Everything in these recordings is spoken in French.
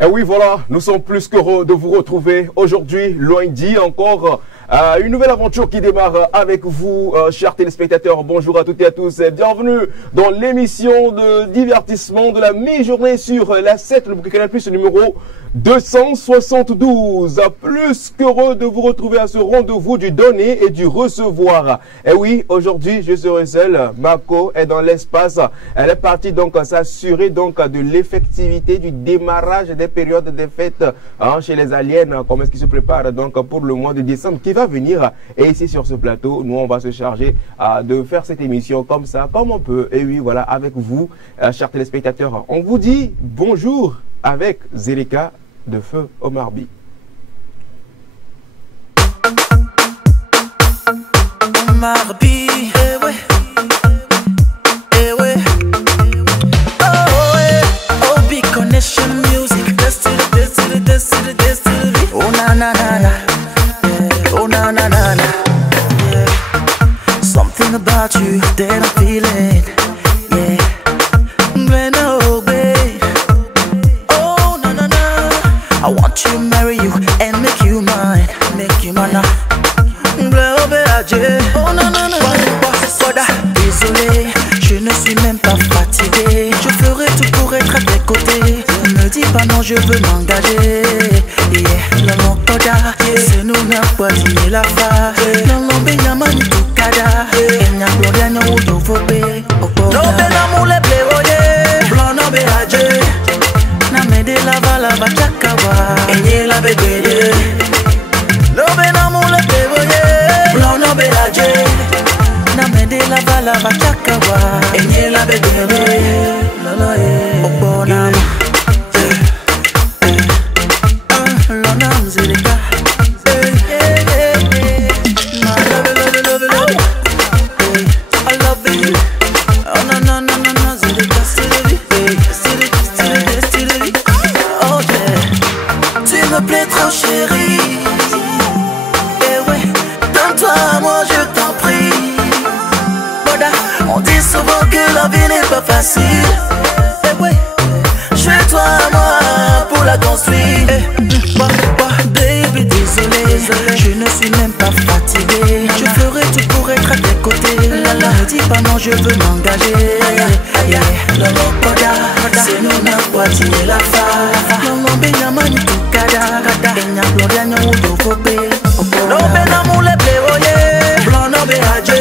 Et oui, voilà, nous sommes plus qu'heureux de vous retrouver aujourd'hui, lundi encore. Une nouvelle aventure qui démarre avec vous, chers téléspectateurs. Bonjour à toutes et à tous et bienvenue dans l'émission de divertissement de la mi-journée sur la 7, le bouquet Canal+, numéro 272. Plus qu'heureux de vous retrouver à ce rendez-vous du donner et du recevoir. Et oui, aujourd'hui, je serai seul. Marco est dans l'espace. Elle est partie donc s'assurer donc de l'effectivité du démarrage des périodes des fêtes chez les aliens. Comment est-ce qu'ils se préparent donc pour le mois de décembre qui va venir. Et ici sur ce plateau, nous on va se charger de faire cette émission comme ça, comme on peut. Et oui, voilà, avec vous, chers téléspectateurs. On vous dit bonjour avec Zélika de Feu Omar B. Omar B, eh ouais, eh ouais. Oh ouais, oh big connection music. Destiny. Oh na na na na. Oh na na na na. Yeah. Something about you that I'm feeling. Yeah. When oh babe. Oh na na na. I want to marry you and make you mine. Make you mine. Oh non non non, désolé, je ne suis même pas fatigué. Je ferai tout pour être à tes côtés. Ne me dis pas non, je veux m'engager. Yeah, l'homme koda, c'est nous n'a pas dit la fa. L'homme benyamani tukada, enya gloria nya udo fobe. No bena mule pleoye, blanc no be aje. Na mede la vala bachakawa, enye la bedede. No bena mule pleoye, blanc no be aje. Na mede la vala bachakawa, enye la bedede. Lolo e, obona ma. Lona mzilika. I love you. Oh no no no no no, zilika stili. Oh yeah. Tu me plais trop chérie. Eh ouais, donne-toi à moi je t'en prie. Boda, on dit souvent que la vie n'est pas facile. Eh ouais, je fais toi à moi pour la construire. Baby désolé, je ne suis même pas fatigué. Je ferai tout pour être à tes côtés. Ne dis pas non, je veux m'engager. Lolo koda, c'est nous n'a pas dit la fa. Lolo benyamani tukada, enya gloria nya udo fobe. No bena mule pleoye, blanc no be aje.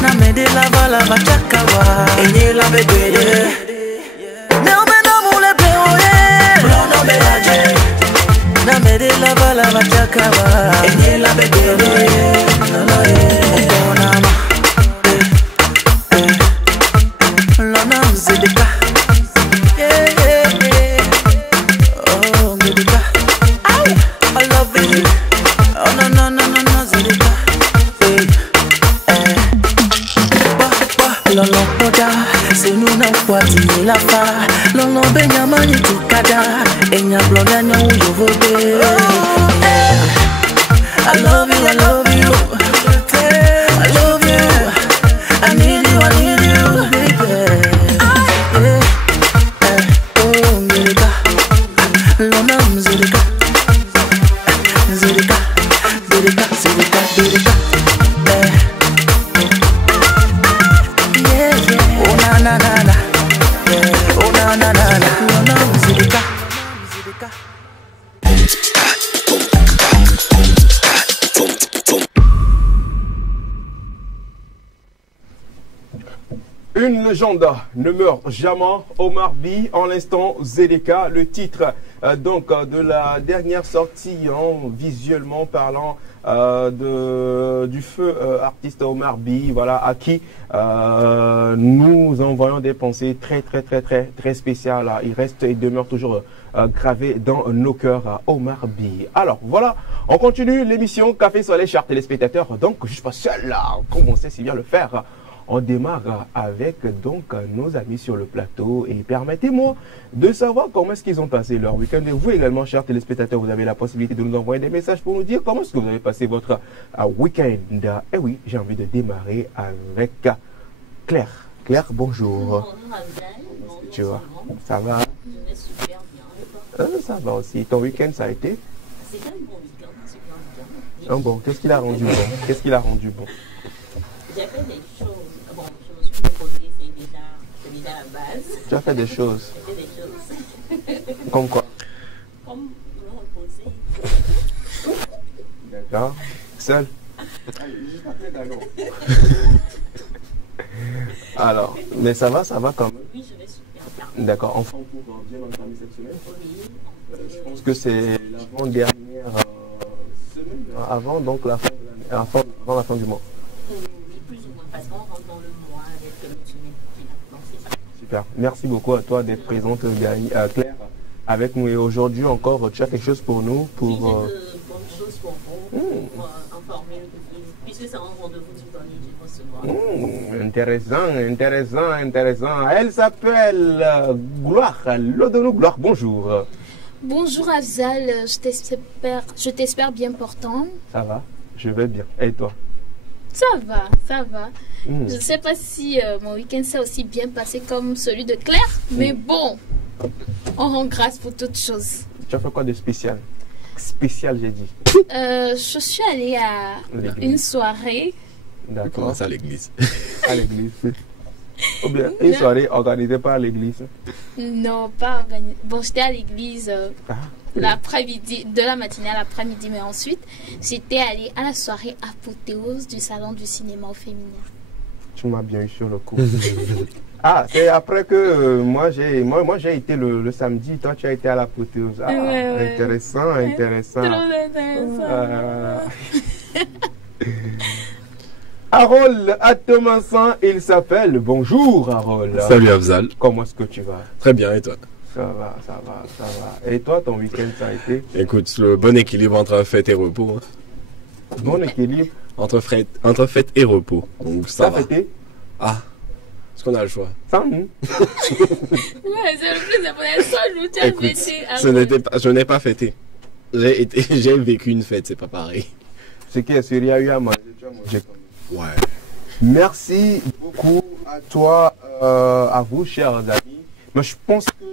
Na mede la vala bachakawa, enye la bedede. No bena mule pleoye, blanc no be aje. Na mede la vala bachakawa, enye la bedede. Lolo e, obona ma. Lona mzedeka. Oh mzedeka. I love you. Oh no no no no no zedeka. Lolo koda, c'est nous n'a pas dit la fa. Lolo benyamani tukada, enya bloga nya uyo vobe. I love you, I love you. I love you. I need you, baby. Oh, Zedeka. Lona Zedeka. Zedeka. Yeah, yeah. Oh, na na na na. Yeah. Oh, na na na na. Lona Zedeka. Une légende ne meurt jamais. Omar B, en l'instant Zélika, le titre donc de la dernière sortie visuellement parlant du feu artiste Omar B, voilà, à qui nous envoyons des pensées très spéciales. Il reste et demeure toujours gravé dans nos cœurs, Omar B. Alors voilà, on continue l'émission Café Soleil, chers téléspectateurs. Donc je suis pas seul là, comme on sait si bien le faire. On démarre avec donc nos amis sur le plateau et permettez-moi de savoir comment est-ce qu'ils ont passé leur week-end. Et vous également, chers téléspectateurs, vous avez la possibilité de nous envoyer des messages pour nous dire comment est-ce que vous avez passé votre week-end. Et oui, j'ai envie de démarrer avec Claire. Claire, bonjour. Bonjour Abdel. Bonjour. Tu vois, ça va? Je vais super bien. Ça va aussi. Ton week-end, ça a été? C'était un bon week-end. Un bon. Qu'est-ce qu'il a rendu bon? Qu'est-ce qu'il a rendu bon? J'ai fait des choses. Bon, je me suis reposée, c'est déjà la base. Tu as fait des choses? J'ai fait des choses. Comme quoi? Comme me reposer. D'accord. Seul? Alors, mais ça va quand même? Oui, je vais super bien. D'accord. Enfin, pour bien entamer cette semaine? Oui. Je pense que c'est l'avant-dernière semaine, avant donc la fin de l'année, avant la fin du mois. Oui, plus ou moins, parce qu'on rentre dans le mois avec le semaine qui là. Donc c'est ça. Super. Merci beaucoup à toi d'être présente, Claire, avec nous. Et aujourd'hui encore, tu as quelque chose pour nous? Oui, j'ai de bonnes choses pour vous, pour informer le public, puisque c'est un rendez-vous du dernier du recevoir. Intéressant. Elle s'appelle Gloire. Lodonou Gloire, bonjour. Bonjour Afzal, je t'espère bien portant. Ça va? Je vais bien. Et toi? Ça va. Je ne sais pas si mon week-end s'est aussi bien passé comme celui de Claire, mais bon, on rend grâce pour toutes choses. Tu as fait quoi de spécial? Spécial, j'ai dit. Je suis allée à une soirée. D'accord. Comment ça à l'église? À l'église. Ou bien une soirée organisée par l'église? Non, pas organisée. Bon, j'étais à l'église l'après-midi, de la matinée à l'après-midi, mais ensuite, j'étais allée à la soirée apothéose du salon du cinéma au féminin. Tu m'as bien eu sur le coup. Ah, c'est après que moi j'ai été le samedi, toi tu as été à l'apothéose. Ah, ouais. Intéressant. Trop intéressant. Harold Atomansan, il s'appelle. Bonjour Harold. Salut Afzal. Comment est-ce que tu vas? Très bien, et toi? Ça va. Et toi, ton week-end, ça a été? Écoute, le bon équilibre entre fête et repos. Hein. Bon équilibre? Entre fête et repos. Donc ça va. Fêté? Ah, est-ce qu'on a le choix? Sans nous? Ouais, c'est le plus important. Soit nous, tu as Écoute, fêté. je n'ai pas fêté. J'ai vécu une fête, c'est pas pareil. Ce qui est sûr, il y a eu à manger. Tu as mangé comme... Ouais. Merci beaucoup à toi, à vous, chers amis. Mais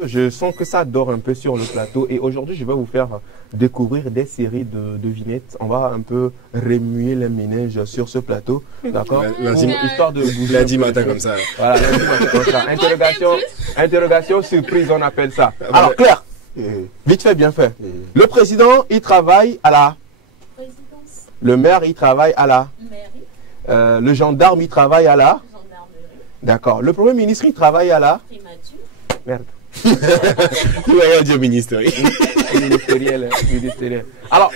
je sens que ça dort un peu sur le plateau. Et aujourd'hui, je vais vous faire découvrir des séries de vignettes. On va un peu remuer les méninges sur ce plateau. D'accord? Histoire de bouger. Lundi matin comme ça. Voilà, lundi matin comme ça. Interrogation surprise, on appelle ça. Alors, Claire, vite fait, bien fait. Le président, il travaille à la... Présidence. Le maire, il travaille à la... Mairie. Le gendarme, il travaille à la... Gendarmerie. D'accord. Le premier ministre, il travaille à la... Primature. Merde. Tu vas rien dire ministériel. Ministériel. Alors,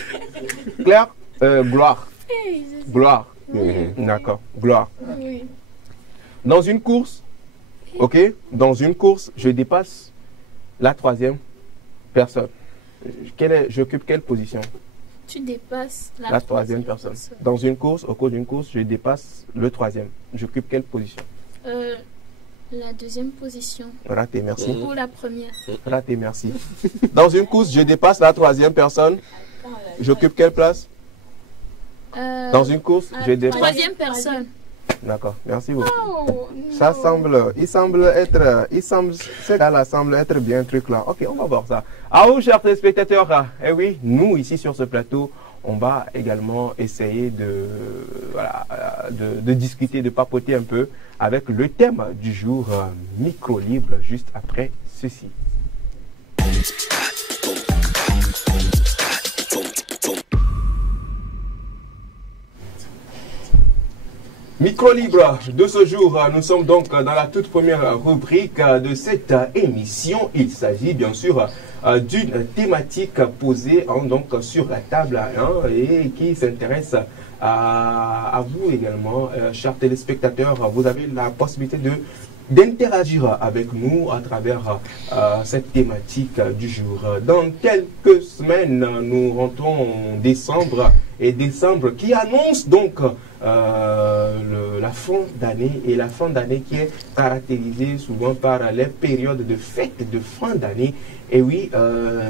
Claire, Gloire. Gloire. D'accord. Gloire. Oui. Dans une course, ok? Dans une course, je dépasse la troisième personne. J'occupe quelle position? Tu dépasses La troisième personne. Dans une course, au cours d'une course, je dépasse le troisième. J'occupe quelle position? La deuxième position. Raté, merci. Ou la première. Raté, merci. Dans une course, je dépasse la troisième personne. J'occupe quelle place? Dans une course, je dépasse... Troisième personne. D'accord, merci beaucoup. Oh, Ça semble, il semble être, ce gars-là semble être bien un truc là. Ok, on va voir ça. À vous, chers téléspectateurs, eh oui, nous ici sur ce plateau, on va également essayer de discuter, de papoter un peu avec le thème du jour, micro libre, juste après ceci. Micro libre de ce jour, nous sommes donc dans la toute première rubrique de cette émission. Il s'agit bien sûr d'une thématique posée donc sur la table et qui s'intéresse à vous également, chers téléspectateurs. Vous avez la possibilité d'interagir avec nous à travers cette thématique du jour. Dans quelques semaines, nous rentrons en décembre, et décembre qui annonce donc la fin d'année, et la fin d'année qui est caractérisée souvent par les périodes de fête de fin d'année. Et oui,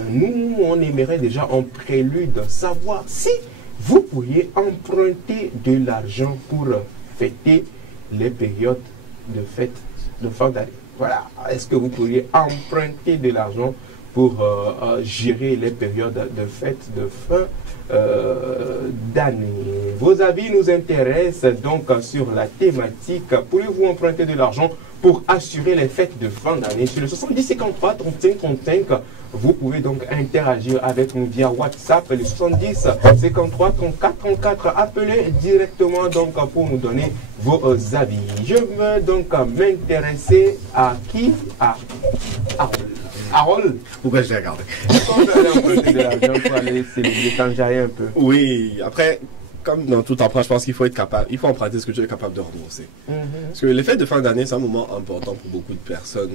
nous on aimerait déjà en prélude savoir si vous pourriez emprunter de l'argent pour fêter les périodes de fête de fin d'année. Voilà, est-ce que vous pourriez emprunter de l'argent pour gérer les périodes de fête de fin d'année. Vos avis nous intéressent donc sur la thématique. Pouvez-vous emprunter de l'argent pour assurer les fêtes de fin d'année? Sur le 70 53 35 35, vous pouvez donc interagir avec nous via WhatsApp, le 70 53 34 34. Appelez directement donc pour nous donner vos avis. Je veux donc m'intéresser à qui? À Harold. Pourquoi je l'ai regardé? On peut aller emprunter de l'argent pour aller célébrer, t'enjailler un peu. Oui, après, comme dans tout emprunt, je pense qu'il faut être capable, il faut emprunter ce que tu es capable de rembourser. Parce que les fêtes de fin d'année, c'est un moment important pour beaucoup de personnes.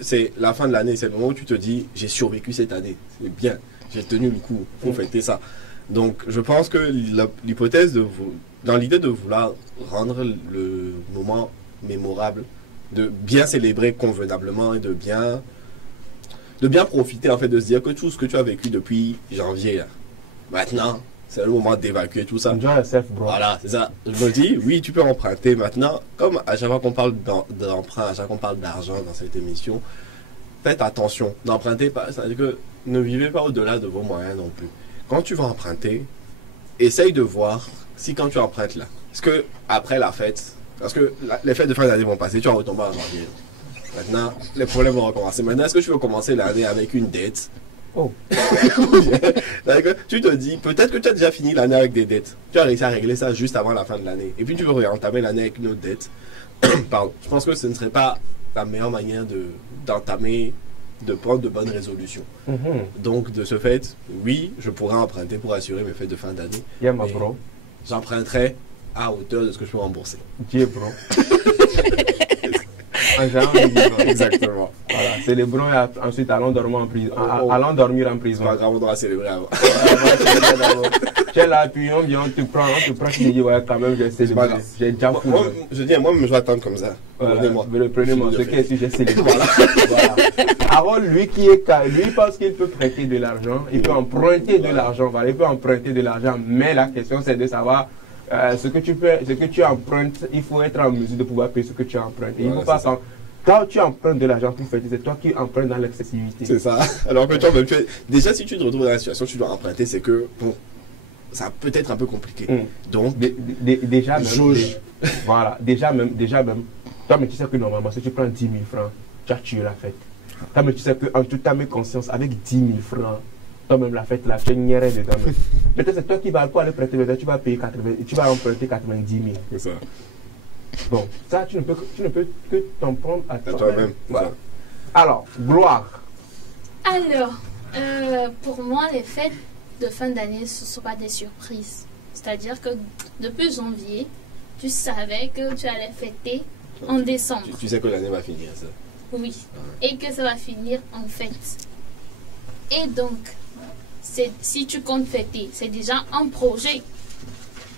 C'est la fin de l'année, c'est le moment où tu te dis, j'ai survécu cette année, c'est bien, j'ai tenu le coup, il faut fêter ça. Donc, je pense que l'hypothèse dans l'idée de vouloir rendre le moment mémorable, de bien célébrer convenablement et de bien profiter, en fait, de se dire que tout ce que tu as vécu depuis janvier, maintenant, c'est le moment d'évacuer tout ça. Enjoy yourself, bro. Voilà, c'est ça. Je me dis, oui, tu peux emprunter maintenant. Comme à chaque fois qu'on parle d'emprunt, à chaque fois qu'on parle d'argent dans cette émission, faites attention. N'empruntez pas, c'est-à-dire que ne vivez pas au-delà de vos moyens non plus. Quand tu vas emprunter, essaye de voir si quand tu empruntes là, est-ce que après la fête, parce que les fêtes de fin d'année vont passer, tu vas retomber en janvier. Maintenant, les problèmes vont recommencer. Maintenant, est-ce que tu veux commencer l'année avec une dette? Oh. Tu te dis, peut-être que tu as déjà fini l'année avec des dettes. Tu as réussi à régler ça juste avant la fin de l'année. Et puis tu veux réentamer l'année avec une autre dette. Pardon. Je pense que ce ne serait pas la meilleure manière d'entamer, de prendre de bonnes résolutions. Donc, de ce fait, oui, je pourrais emprunter pour assurer mes fêtes de fin d'année. Yeah, ma bro. J'emprunterai à hauteur de ce que je peux rembourser. Yeah, bro. Exactement. Voilà, célébrons et ensuite allons dormir en prison. Allons dormir en prison. Pas grave, on doit célébrer avant. Tu es là, puis on te prend, tu te dis, ouais, quand même, j'ai célébré. J'ai déjà fou. Je dis, moi, je vais attendre comme ça. Prenez-moi. Prenez-moi, ce qu'est-ce que j'ai célébré. Voilà. Harold, lui, parce qu'il peut prêter de l'argent, il peut emprunter de l'argent. Voilà, il peut emprunter de l'argent, mais la question, c'est de savoir. Ce que tu empruntes, il faut être en mesure de pouvoir payer ce que tu empruntes. Il faut pas quand tu empruntes de l'argent pour fêter, c'est toi qui empruntes dans l'excessivité. C'est ça. Alors que toi-même, déjà si tu te retrouves dans la situation où tu dois emprunter, c'est que bon, ça peut être un peu compliqué. Donc déjà même, jauge. Voilà, déjà même. Toi, mais tu sais que normalement, si tu prends 10 000 francs, tu as tué la fête. Toi, mais tu sais qu'en toute ta conscience, avec 10 000 francs, toi-même la fête, la chaîne irait dedans. Peut-être c'est toi qui vas aller prêter le tu vas payer 80, tu vas emprunter 90 000. C'est ça. Bon, ça tu ne peux que t'en prendre à toi-même. Voilà. Alors, Gloire. Alors, pour moi, les fêtes de fin d'année, ce ne sont pas des surprises. C'est-à-dire que depuis janvier, tu savais que tu allais fêter en décembre. Tu sais que l'année va finir, ça. Oui, et que ça va finir en fête. Et donc, si tu comptes fêter, c'est déjà un projet.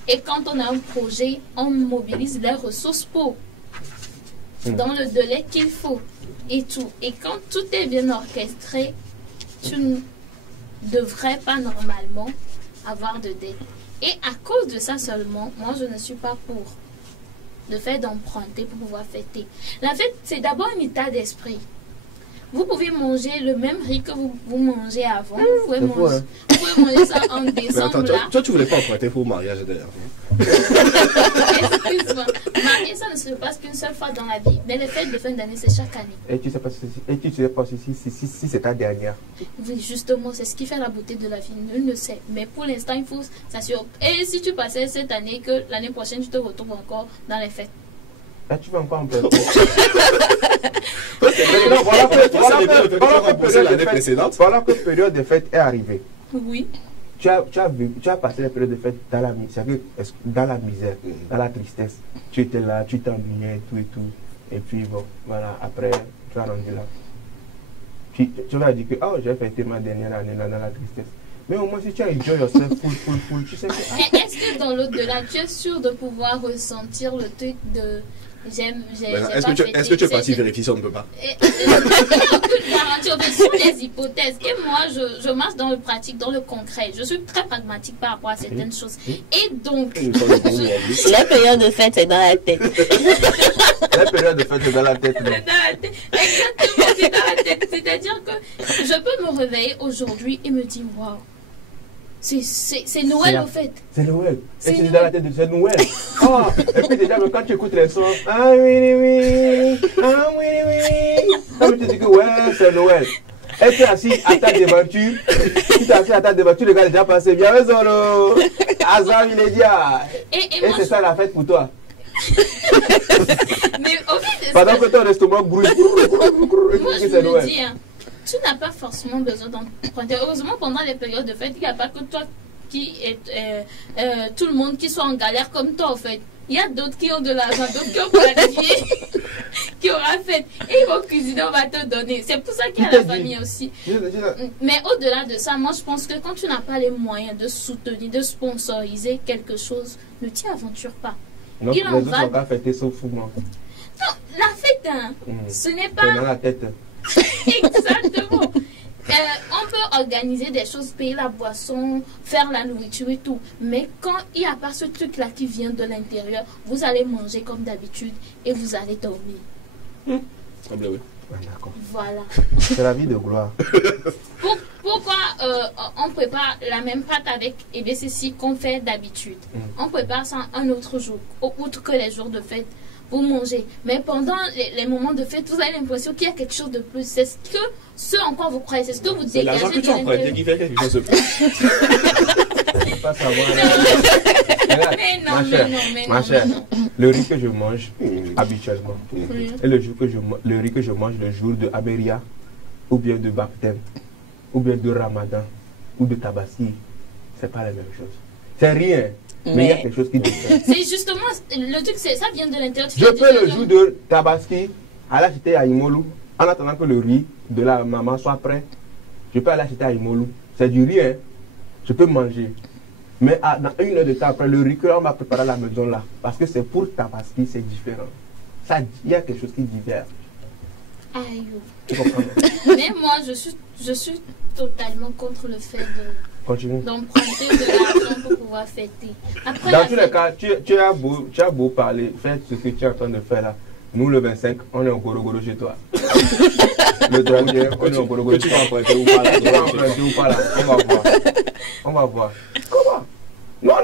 Et quand on a un projet, on mobilise les ressources pour, dans le délai qu'il faut et tout. Et quand tout est bien orchestré, tu ne devrais pas normalement avoir de dette. Et à cause de ça seulement, moi je ne suis pas pour le fait d'emprunter pour pouvoir fêter. La fête, c'est d'abord un état d'esprit. Vous pouvez manger le même riz que vous mangez avant. Vous pouvez manger ça en décembre. Toi, tu voulais pas emprunter pour le mariage d'ailleurs. Excuse-moi. Marier, ça ne se passe qu'une seule fois dans la vie. Mais les fêtes de fin d'année, c'est chaque année. Et tu sais pas si c'est ta dernière. Oui, justement, c'est ce qui fait la beauté de la vie. Nul ne sait. Mais pour l'instant, il faut s'assurer. Et si tu passais cette année, que l'année prochaine, tu te retrouves encore dans les fêtes. Là, tu vas encore emprunter. Voilà que période de fête est arrivée. Oui. Tu as passé la période de fête dans la misère, dans la tristesse. Tu étais là, tu t'ennuyais, tout et tout. Et puis bon, voilà, après, tu as rendu là. Tu vas dire que oh, j'ai fêté ma dernière année là, dans la tristesse. Mais au moins, si tu as enjoy yourself full, tu sais que. Mais est-ce que dans l'au-delà, tu es sûr de pouvoir ressentir le truc de Est-ce que tu es parti vérifier si on ne peut pas? Aucune garantie, en fait, sur les hypothèses. Et moi, je marche dans le pratique, dans le concret. Je suis très pragmatique par rapport à certaines choses. Et donc, la période de fête, c'est dans la tête. La période de fête, c'est dans la tête. Non? Exactement, c'est dans la tête. C'est-à-dire que je peux me réveiller aujourd'hui et me dire, waouh. C'est Noël au fait. C'est Noël. Et c'est dans la tête de c'est Noël. Oh, et puis déjà, quand tu écoutes les sons, ah oui, oui, ah oui, oui. Quand tu te dis que ouais, c'est Noël. Et tu es assis à ta devanture. Tu t'es assis à ta devanture, le gars est déjà passé. Bien, solo. Azam, il est déjà. Et c'est ça la fête pour toi. Mais au fait, pendant que ton estomac grouille. Moi, je me dis, hein, tu n'as pas forcément besoin d'emprunter. Heureusement, pendant les périodes de fête, il n'y a pas que toi qui est tout le monde qui soit en galère comme toi, en fait. Il y a d'autres qui ont de l'argent, d'autres qui ont planifié, qui aura fait. Et ils vont cuisiner, on va te donner. C'est pour ça qu'il y a la famille aussi. Mais au-delà de ça, moi, je pense que quand tu n'as pas les moyens de soutenir, de sponsoriser quelque chose, ne t'y aventure pas. Donc, les autres sont pas fêtés sauf moi. Non, la fête, hein, ce n'est pas... C'est dans la tête. Exactement. On peut organiser des choses, payer la boisson, faire la nourriture et tout. Mais quand il n'y a pas ce truc-là qui vient de l'intérieur, vous allez manger comme d'habitude et vous allez dormir. D'accord. Voilà. C'est la vie de gloire. Pourquoi on prépare la même pâte avec EBCC qu'on fait d'habitude? On prépare ça un autre jour, outre que les jours de fête. Pour manger. Mais pendant les moments de fête, vous avez l'impression qu'il y a quelque chose de plus. C'est ce en quoi vous croyez. C'est ce que vous dégagez. C'est l'argent que tu empruntes qui fait quelque chose de plus. Je ne pas savoir. Mais non, ma chère, le riz que je mange habituellement, et le riz que je mange le jour de Aberia, ou bien de baptême, ou bien de Ramadan, ou de Tabaski, c'est pas la même chose. C'est rien. Mais il y a quelque chose qui diffère. C'est justement, le truc, ça vient de l'intérieur. Je peux le jour de Tabaski aller acheter à Imolou, en attendant que le riz de la maman soit prêt. Je peux aller acheter à Imolou. C'est du riz, hein. Je peux manger. Mais dans 1 heure de temps après, le riz que l'on va préparer à la maison là, parce que c'est pour Tabaski, c'est différent. Il y a quelque chose qui diffère. Aïe. Tu comprends? Mais moi, je suis totalement contre le fait d'emprunter de l'argent pour pouvoir fêter. Après, dans tous les cas, tu as beau parler, faire ce que tu es en train de faire là. Nous, le 25, on est au Gorogoro chez toi. Le dernier, on est au Gorogoro. Tu vas emprunter ou pas là? Tu vas emprunter ou pas là? On va voir. On va voir. Comment? Non.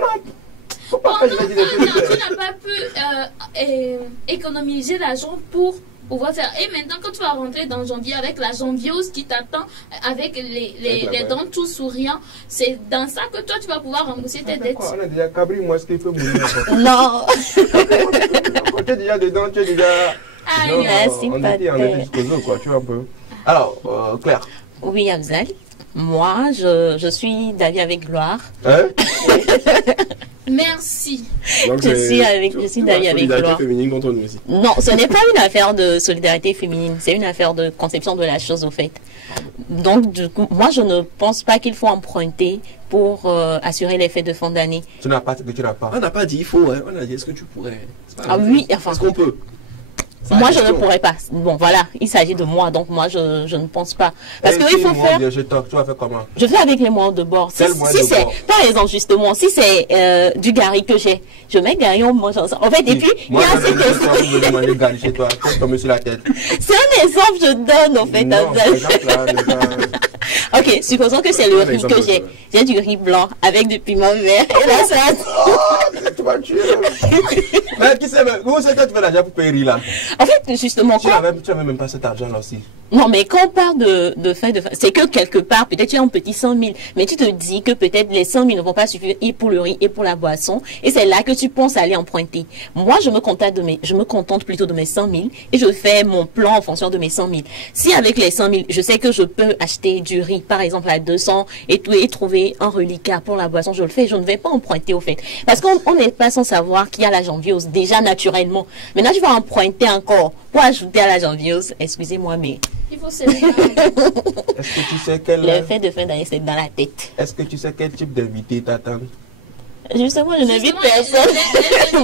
Faut pas que je me dise des choses. Tu n'as pas pu économiser l'argent pour pouvoir faire. Et maintenant, quand tu vas rentrer dans janvier avec la janviose qui t'attend, avec les dents tout souriants, c'est dans ça que toi tu vas pouvoir rembourser tes dettes. On a déjà Cabri, moi, est-ce qu'il peut mourir? Non. Tu es déjà dedans, tu es déjà. Non, on est jusqu'aux os, quoi, tu vois un peu. Alors, Claire. Oui, Afzal. Moi, je suis d'avis avec Gloire. Hein? Merci. Donc, je suis d'avis avec Gloire. Solidarité féminine contre nous aussi. Non, ce n'est pas une affaire de solidarité féminine, c'est une affaire de conception de la chose au fait. Donc, du coup, moi, je ne pense pas qu'il faut emprunter pour assurer les fêtes de fin d'année. Tu n'as pas ce que tu n'as pas. On n'a pas dit il faut, hein. On a dit est-ce que tu pourrais. Ah oui, enfin. Est-ce qu'on peut? Moi, je ne pourrais pas. Bon, voilà, il s'agit de moi, donc moi, je ne pense pas. Parce qu'il faut faire... Tu vas faire comment? Je fais avec les moyens de bord. Si c'est, par exemple, justement, si c'est du gari que j'ai, je mets gari, on mange ensemble. En fait, et puis, il y a assez de... gari chez toi, tomber sur la tête. C'est un exemple, je donne, en fait. Non, ok, supposons que c'est le riz que j'ai. J'ai du riz blanc avec du piment vert et la salade. Tu vas tuer. Mais qui sait, où c'est que tu fais l'argent pour payer riz là? En fait, justement, tu n'avais même pas cet argent là aussi. Non, mais quand on parle de fin, c'est que quelque part, peut-être tu as un petit 100 000, mais tu te dis que peut-être les 100 000 ne vont pas suffire et pour le riz et pour la boisson, et c'est là que tu penses aller emprunter. Moi, je me contente plutôt de mes 100 000 et je fais mon plan en fonction de mes 100 000. Si avec les 100 000, je sais que je peux acheter du riz, par exemple, à 200 et trouver un reliquat pour la boisson, je le fais, je ne vais pas emprunter au fait. Parce qu'on n'est pas sans savoir qu'il y a la janviose déjà naturellement. Maintenant, je vais emprunter encore pour ajouter à la janviose, excusez-moi, mais... Il faut savoir. Est-ce que tu sais quel... Le fait de fin d'année, c'est dans la tête. Est-ce que tu sais quel type d'invité t'attend? Justement, je n'invite personne.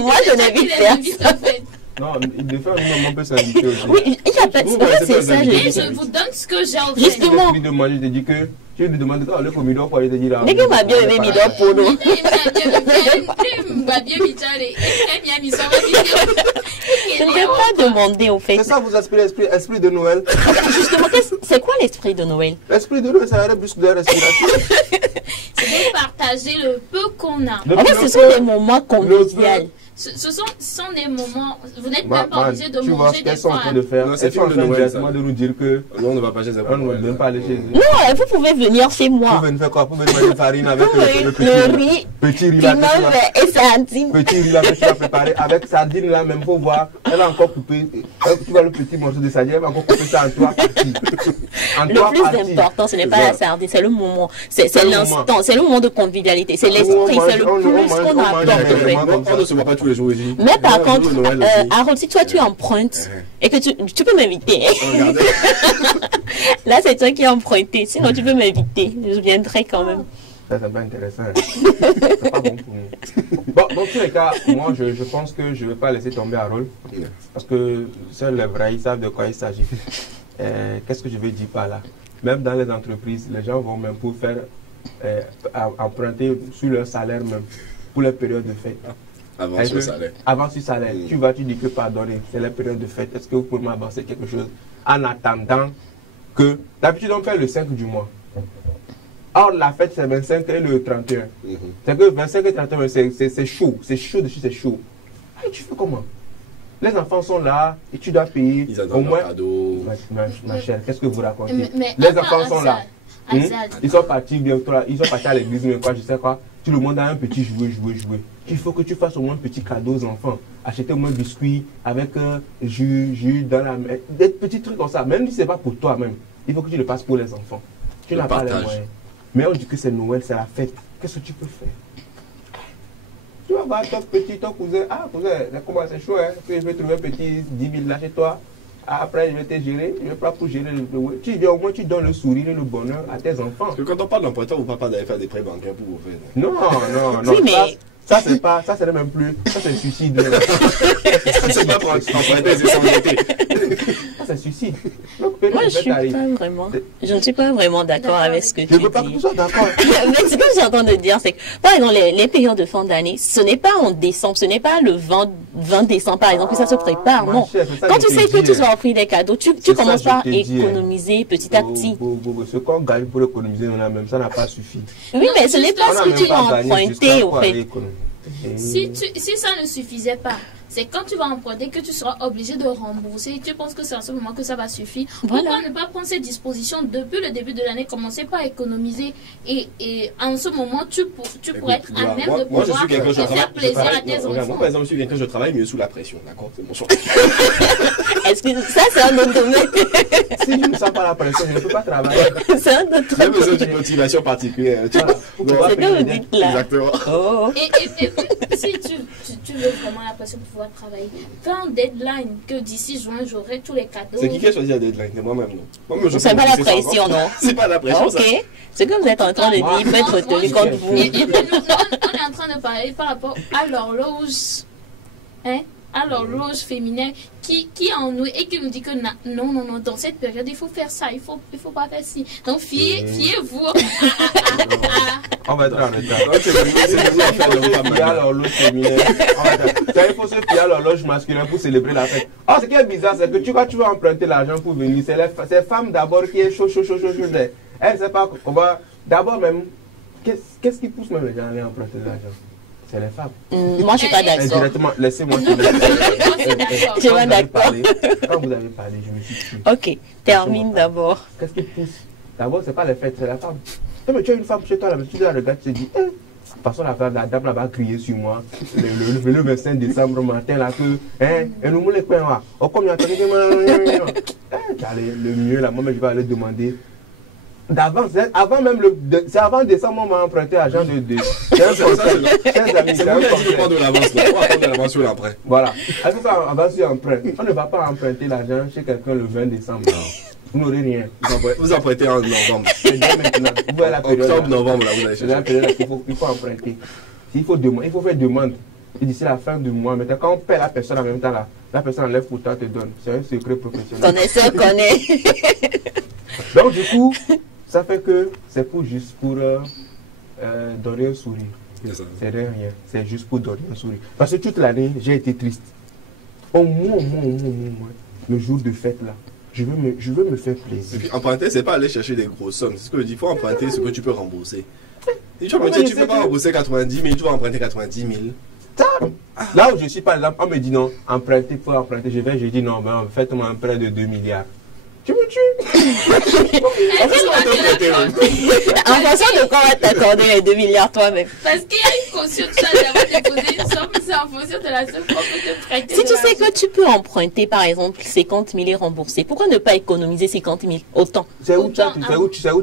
Moi, je n'invite personne. Non, de faire un moment peut s'inviter aussi. Oui, il y a pas Vous, en fait, c'est c'est ça, pas je Et dis. je vous donne ce que j'ai en fait. Justement. Tu lui demandes, je te dis que tu lui demandes le pomidor pour aller te dire là. Mais que m'a bien aimé Midor pour nous. Je ne vais pas demander au fait. C'est ça, vous aspirez esprit de Noël. Justement, c'est quoi l'esprit de Noël? L'esprit de Noël, c'est la brusque de la respiration. C'est de partager le peu qu'on a. En fait, ce sont des moments conviviaux. Ce sont des moments. Vous n'êtes Man, même pas obligé de tu vois manger ce des qu'elles sont en fois. train de faire. Non, c'est Elles sont en film de train Noël, directement ça. de nous dire que Non, on ne va pas chez eux. on ne donne pas aller chez eux. Non, vous pouvez venir chez Vous moi. venez faire quoi? Vous venez manger farine avec Le riz, petit riz là. piment vert et sardines. Petit riz là que tu vas préparer avec sardine là même pour voir. Elle a encore coupé. Tu vois le petit morceau de sardine, elle va encore couper ça en trois parties. En Le trois plus parties. important, ce n'est pas la sardine, c'est le moment. C'est le l'instant, c'est le moment de convivialité, c'est On l'esprit, mange, c'est le on plus mange, qu'on on mange, apporte on au fait. mange. On ne se voit pas tous les jours ici. Mais par Nous, contre, Noël aussi. Harold, si toi tu empruntes et que tu peux m'inviter, hein. Regardez. Là c'est toi qui as emprunté, sinon tu peux m'inviter, je viendrai quand même. Ça, c'est pas intéressant. C'est pas bon pour nous. Bon, dans tous les cas, moi, je pense que je ne vais pas laisser tomber Harold. Parce que seuls les vrais, ils savent de quoi il s'agit. Qu'est-ce que je veux dire par là? Même dans les entreprises, les gens vont même pour faire emprunter sur leur salaire même, pour les périodes de fête. Avant Est-ce ce que- salaire. Avant ce salaire, tu dis que pardonnez, c'est la période de fête. Est-ce que vous pouvez m'avancer quelque chose en attendant que. D'habitude, on fait le 5 du mois. Or, la fête, c'est 25 et le 31. C'est que 25 et 31, c'est chaud. C'est chaud dessus, c'est chaud. Ah, tu fais comment? Les enfants sont là et tu dois payer Ils au attendent moins. leur cadeau. Ma chère, qu'est-ce que vous racontez? Mais Les attends, enfants sont là. Azad. Ils sont partis bientôt là. Ils sont partis à l'église, mais quoi, je sais quoi. Tu le demandes à un petit jouet. Il faut que tu fasses au moins un petit cadeau aux enfants. Acheter au moins un biscuit avec jus dans la main. Des petits trucs comme ça. Même si c'est pas pour toi-même, il faut que tu le passes pour les enfants. Tu Le n'as pas les partage. moyens. Mais on dit que c'est Noël, c'est la fête. Qu'est-ce que tu peux faire? Tu vas voir ton cousin. Ah, cousin, comment c'est chaud, hein? Que je vais trouver un petit 10 000 là chez toi. Après, je vais te gérer. Je vais pas pour gérer le. Tu viens au moins, tu donnes le sourire et le bonheur à tes enfants. Parce que quand on parle d'emprunteur, vous ne pas d'aller faire des prêts bancaires pour vous faire. Non. Oui, mais- Ça, c'est pas. Ça, c'est même plus. Ça, c'est suicide. C'est pas pour emprunter, c'est s'endetter. Ça, c'est suicide. Donc, Moi je ne suis pas vraiment d'accord avec ce que Je tu ne veux pas que tu dis. sois d'accord. Mais ce que j'ai en train de dire, c'est que, par exemple, les périodes de fin d'année, ce n'est pas en décembre, ce n'est pas le 20 décembre, par exemple, que ça se prépare, Ma non. chère, c'est ça Quand que tu je sais te que dis, tu vas offrir des cadeaux, tu C'est ça commences que je par te dis, économiser petit à petit. Ce qu'on gagne pour économiser, on a même ça n'a pas suffi. Oui, mais ce n'est pas On ce n'a que même tu vas pas gagné emprunter, jusqu'à au pour aller fait. économiser. Si ça ne suffisait pas, c'est quand tu vas emprunter que tu seras obligé de rembourser. Tu penses que c'est à ce moment que ça va suffire. Voilà. Pourquoi ne pas prendre ces dispositions depuis le début de l'année, commencer par économiser et en ce moment, tu pourrais être à même de Moi, je pouvoir suis quelqu'un, te faire plaisir à tes Regarde, moi, enfants. par exemple, je suis quelqu'un, je travaille mieux sous la pression, d'accord? C'est mon choix. Est-ce que ça, c'est un autre domaine? Si je ne sens pas la pression, je ne peux pas travailler. C'est un autre J'ai besoin domaine. d'une motivation particulière. Tu vois? Pour Donc, pouvoir C'est que payer vous les dites là. Exactement. Oh. Et si tu veux vraiment la pression pour pouvoir travailler, fais un deadline que d'ici juin, j'aurai tous les cadeaux. C'est qui a choisi la deadline? C'est moi-même, non? Moi-même, je C'est peux pas la pousser ça pression, encore. non? C'est pas la pression, ça. Ok. Ce que vous êtes en train de dire, il peut être retenu Moi, contre vous. Et puis nous, on est en train de parler par rapport à l'horloge. Hein? À l'horloge féminin qui est en nous et qui nous dit que non, dans cette période, il faut faire ça, il faut pas faire ci. Donc, fiez-vous On va être en retard. Donc, c'est devenu Il affaire faut de se femme, fier à maintenant. l'horloge fémine. Il faut se fier à l'horloge masculine pour célébrer la fête. Ah, ce qui est bizarre, c'est que quand tu vas emprunter l'argent pour venir, c'est les femmes d'abord qui est chaud. Elle ne sait pas comment. D'abord même, qu'est-ce qui pousse même les gens à aller emprunter de l'argent? C'est les femmes. Moi, je suis pas Et d'accord. directement, laissez-moi te Je suis pas d'accord. Quand vous avez parlé, je me suis tué. Ok, termine d'abord. Qu'est-ce qui pousse? D'abord, c'est pas les fêtes, c'est la femme. Non, mais tu as une femme chez toi, là, mais tu la regardes, tu te dis, de toute façon, la dame là va crier sur moi le 25 décembre matin, là, que, hein, et nous les coins, là, oh, comme il y a le mieux, là, moi, je vais aller demander. D'avant, avant même c'est avant décembre, on m'a emprunté l'argent de. C'est un conseil. Chers amis, C'est c'est un vous qui avez dit de conseil. prendre de l'avance, là. On va prendre de l'avance sur l'après. Voilà. Avec ça, on va sur emprunt. On ne va pas emprunter l'argent chez quelqu'un le 20 décembre. Vous n'aurez rien. Vous empruntez en novembre. C'est bien maintenant. Vous voyez la période. Octobre, novembre, là, vous allez C'est la chercher. période qu'il faut emprunter. Il faut faire demande. Et d'ici la fin du mois, maintenant, quand on paie la personne en même temps, là, la personne enlève pourtant te donne. C'est un secret professionnel. Connaisseur connaît. Donc, du coup, ça fait que c'est pour juste pour donner un sourire. C'est rien. C'est juste pour donner un sourire. Parce que toute l'année, j'ai été triste. Au moins, le jour de fête, là, je veux me faire plaisir. Et puis, emprunter, c'est pas aller chercher des grosses sommes. C'est ce que je dis. Il faut emprunter ce que tu peux rembourser. Si tu ne peux pas rembourser 90 000, tu vas emprunter 90 000. Là où je suis, par exemple, on me dit non, emprunter pour emprunter. Je dis non, ben, faites-moi un prêt de 2 milliards. Tu me tues. En fonction de quoi on va t'accorder les 2 milliards toi-même. Parce qu'il y a une caution, tu vas devoir déposer une somme, c'est en fonction de la somme qu'on peut te prêter. Si tu sais que tu peux emprunter, par exemple, 50 000 et rembourser, pourquoi ne pas économiser 50 000 autant? C'est où, tu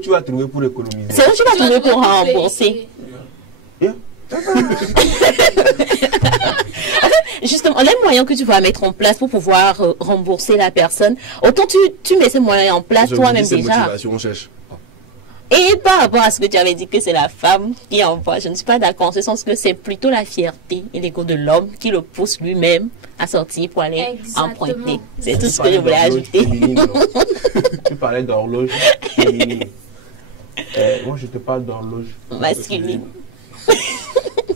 vas trouver pour économiser. C'est où tu vas trouver pour rembourser. Yeah. Justement, les moyens que tu vas mettre en place pour pouvoir rembourser la personne, autant tu mets ces moyens en place toi-même déjà. On cherche. Et par rapport à ce que tu avais dit que c'est la femme qui envoie, je ne suis pas d'accord en ce sens que c'est plutôt la fierté et l'ego de l'homme qui le pousse lui-même à sortir pour aller emprunter. C'est tout ce que je voulais ajouter. Tu parlais d'horloge féminine. Moi, je te parle d'horloge masculine.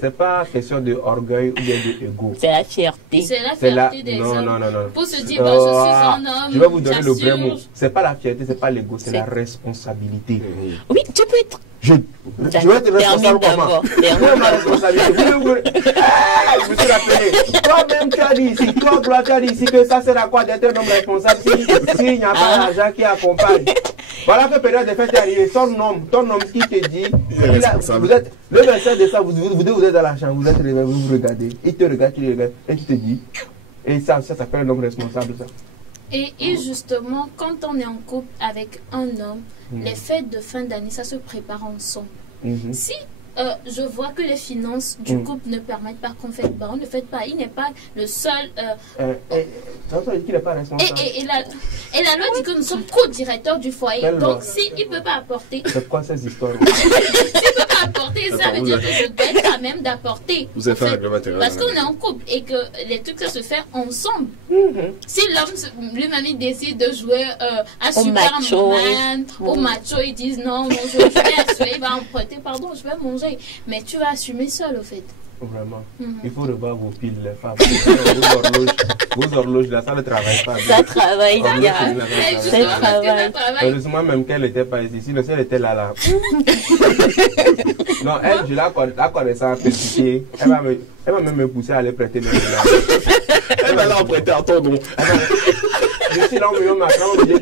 C'est pas question de orgueil ou bien de ego. C'est la fierté. C'est la fierté des hommes. Non. Pour se dire, bah, je suis un homme. Je vais vous donner le vrai mot. C'est pas la fierté, c'est pas l'ego, c'est la responsabilité. Oui, tu peux être. Je vais être responsable comment? Moi, ma responsabilité. Je me suis rappelé. Toi-même, tu as dit ici, toi, Gloire, tu as dit ici que ça sert à quoi d'être un homme responsable s'il n'y a pas d'argent qui accompagne. Voilà que période de fête est arrivée. Ton homme qui te dit, vous êtes, le verset de ça, vous êtes dans la chambre, vous êtes réveillé, vous regardez, il te regarde, tu le regardes, et tu te dis, et ça s'appelle un homme responsable, ça. Et justement, quand on est en couple avec un homme, les fêtes de fin d'année, ça se prépare ensemble. Si je vois que les finances du couple ne permettent pas qu'on fête pas, on ne fête pas, il n'est pas le seul. Ça veut dire qu'il n'est pas responsable. Et la loi dit que nous sommes co-directeurs du foyer. Donc, s'il ne peut pas apporter. C'est quoi ces histoires? S'il ne peut pas apporter, ça veut dire que je dois être à même d'apporter. Vous avez fait un règlement intérieur. Parce qu'on est en couple et que les trucs, ça se fait ensemble. Si l'homme lui-même il décide de jouer à Superman, au macho, ils disent non, je vais assumer, il va emprunter, pardon, je vais manger. Mais tu vas assumer seul, au fait. Vraiment. Il faut revoir vos piles, les femmes. Vos horloges, là, ça ne travaille pas. Ça travaille, gars. Ça travaille. Heureusement même qu'elle n'était pas ici. Sinon, si elle était là. Non, elle, je la connaissais un peu. Elle va même me pousser à aller prêter le Elle va l'emprunter à ton nom. Je suis là, on me dit,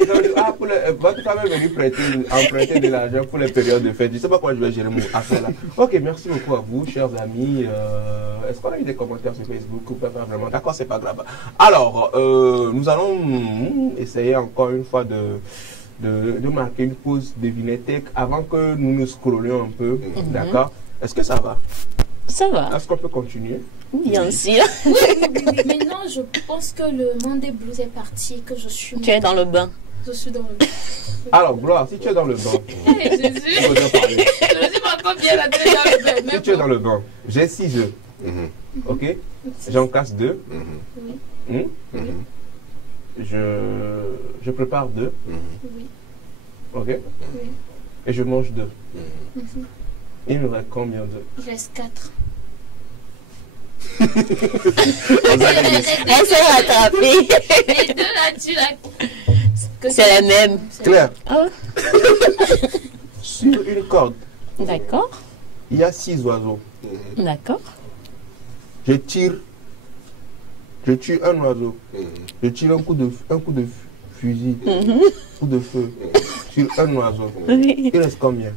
votre femme est venue emprunter de l'argent pour les périodes de fête. Je ne sais pas comment je vais gérer mon affaire là. Ok, merci beaucoup à vous, chers amis. Est-ce qu'on a eu des commentaires sur Facebook ou pas vraiment? D'accord, c'est pas grave. Alors, nous allons essayer encore une fois de marquer une pause devinette avant que nous nous scrollions un peu. D'accord? Est-ce que ça va? Ça va. Est-ce qu'on peut continuer? Bien sûr. Mais non, je pense que le Monday Blues est parti, que je suis... Tu es dans le bain. Je suis dans le bain. Alors, Gloire, si tu es dans le bain... Jésus, je ne suis pas bien là dans le bain. Si tu es dans le bain, j'ai 6 œufs. Ok? J'en casse 2. Je prépare 2. Oui. Ok? Oui. Et je mange 2. Il me reste combien d'œufs? Il reste 4. Elle s'est rattrapée. Les deux là, tu l'as. C'est la même. Claire. Oh. Sur une corde, D'accord. il y a 6 oiseaux. D'accord. Je tue un oiseau. Je tire un coup de fusil, coup de feu sur un oiseau. Oui. Il reste combien?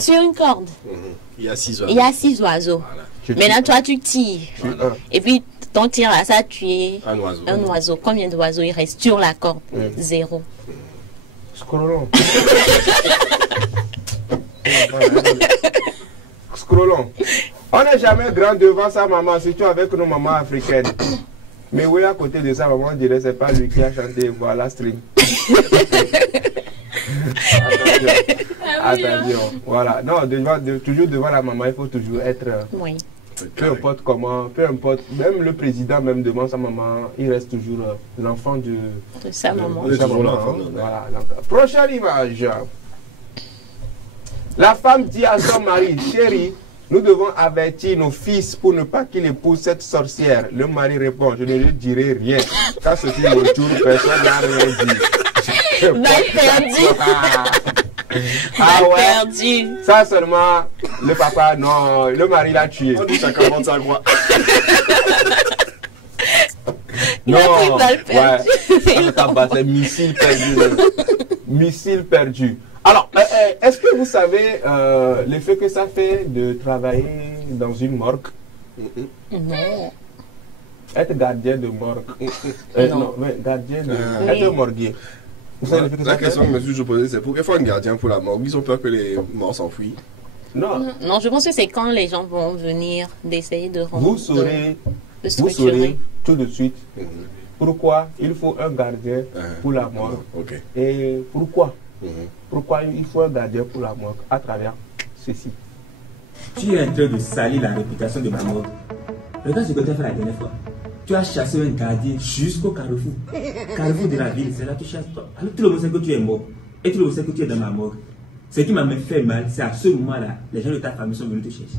Sur une corde, Il y a 6 oiseaux. il y a 6 oiseaux. Voilà. Maintenant, toi, tu tires. Voilà. Et puis, ton tir là, ça, tu es Un oiseau. un oiseau. Combien d'oiseaux il reste sur la corde? 0. Scrollons. Scrollons. On n'est jamais grand devant sa maman, surtout avec nos mamans africaines. Mais oui, à côté de sa maman, on dirait que c'est pas lui qui a chanté. Voilà, string. attention. Voilà. Non, toujours devant la maman, il faut toujours être. Oui. Peu importe comment, peu importe, même le président, même devant sa maman, il reste toujours l'enfant de sa maman. De sa maman, hein. Voilà. Prochaine image. La femme dit à son mari, chérie, nous devons avertir nos fils pour ne pas qu'ils épousent cette sorcière. Le mari répond, je ne lui dirai rien. Quand ceci me tourne, personne n'a rien dit. Mal perdu. Ah ouais. Perdu. Ça seulement, le papa, non, le mari l'a tué. On dit chacun vend sa croix. Non, ouais. C'est missile perdu. Missile perdu. Alors, est-ce que vous savez l'effet que ça fait de travailler dans une morgue? Non. Être gardien de morgue. Non, mais gardien de... Être morguier. Vous savez l'effet que La ça fait? question que je me suis toujours posée, c'est pourquoi il faut un gardien pour la morgue? Ils ont peur que les morts s'enfuient. Non. Non, je pense que c'est quand les gens vont venir d'essayer de rendre. Vous saurez tout de suite pourquoi il faut un gardien pour la morgue. Okay. Et pourquoi? Pourquoi il faut un gardien pour la morgue à travers ceci? Tu es en train de salir la réputation de ma morgue. Regarde ce que tu as fait la dernière fois. Tu as chassé un gardien jusqu'au carrefour. Carrefour de la ville, c'est là que tu chasses toi. Alors tout le monde sait que tu es mort. Et tout le monde sait que tu es dans ma morgue. Ce qui m'a fait mal, c'est à ce moment-là, les gens de ta famille sont venus te chercher.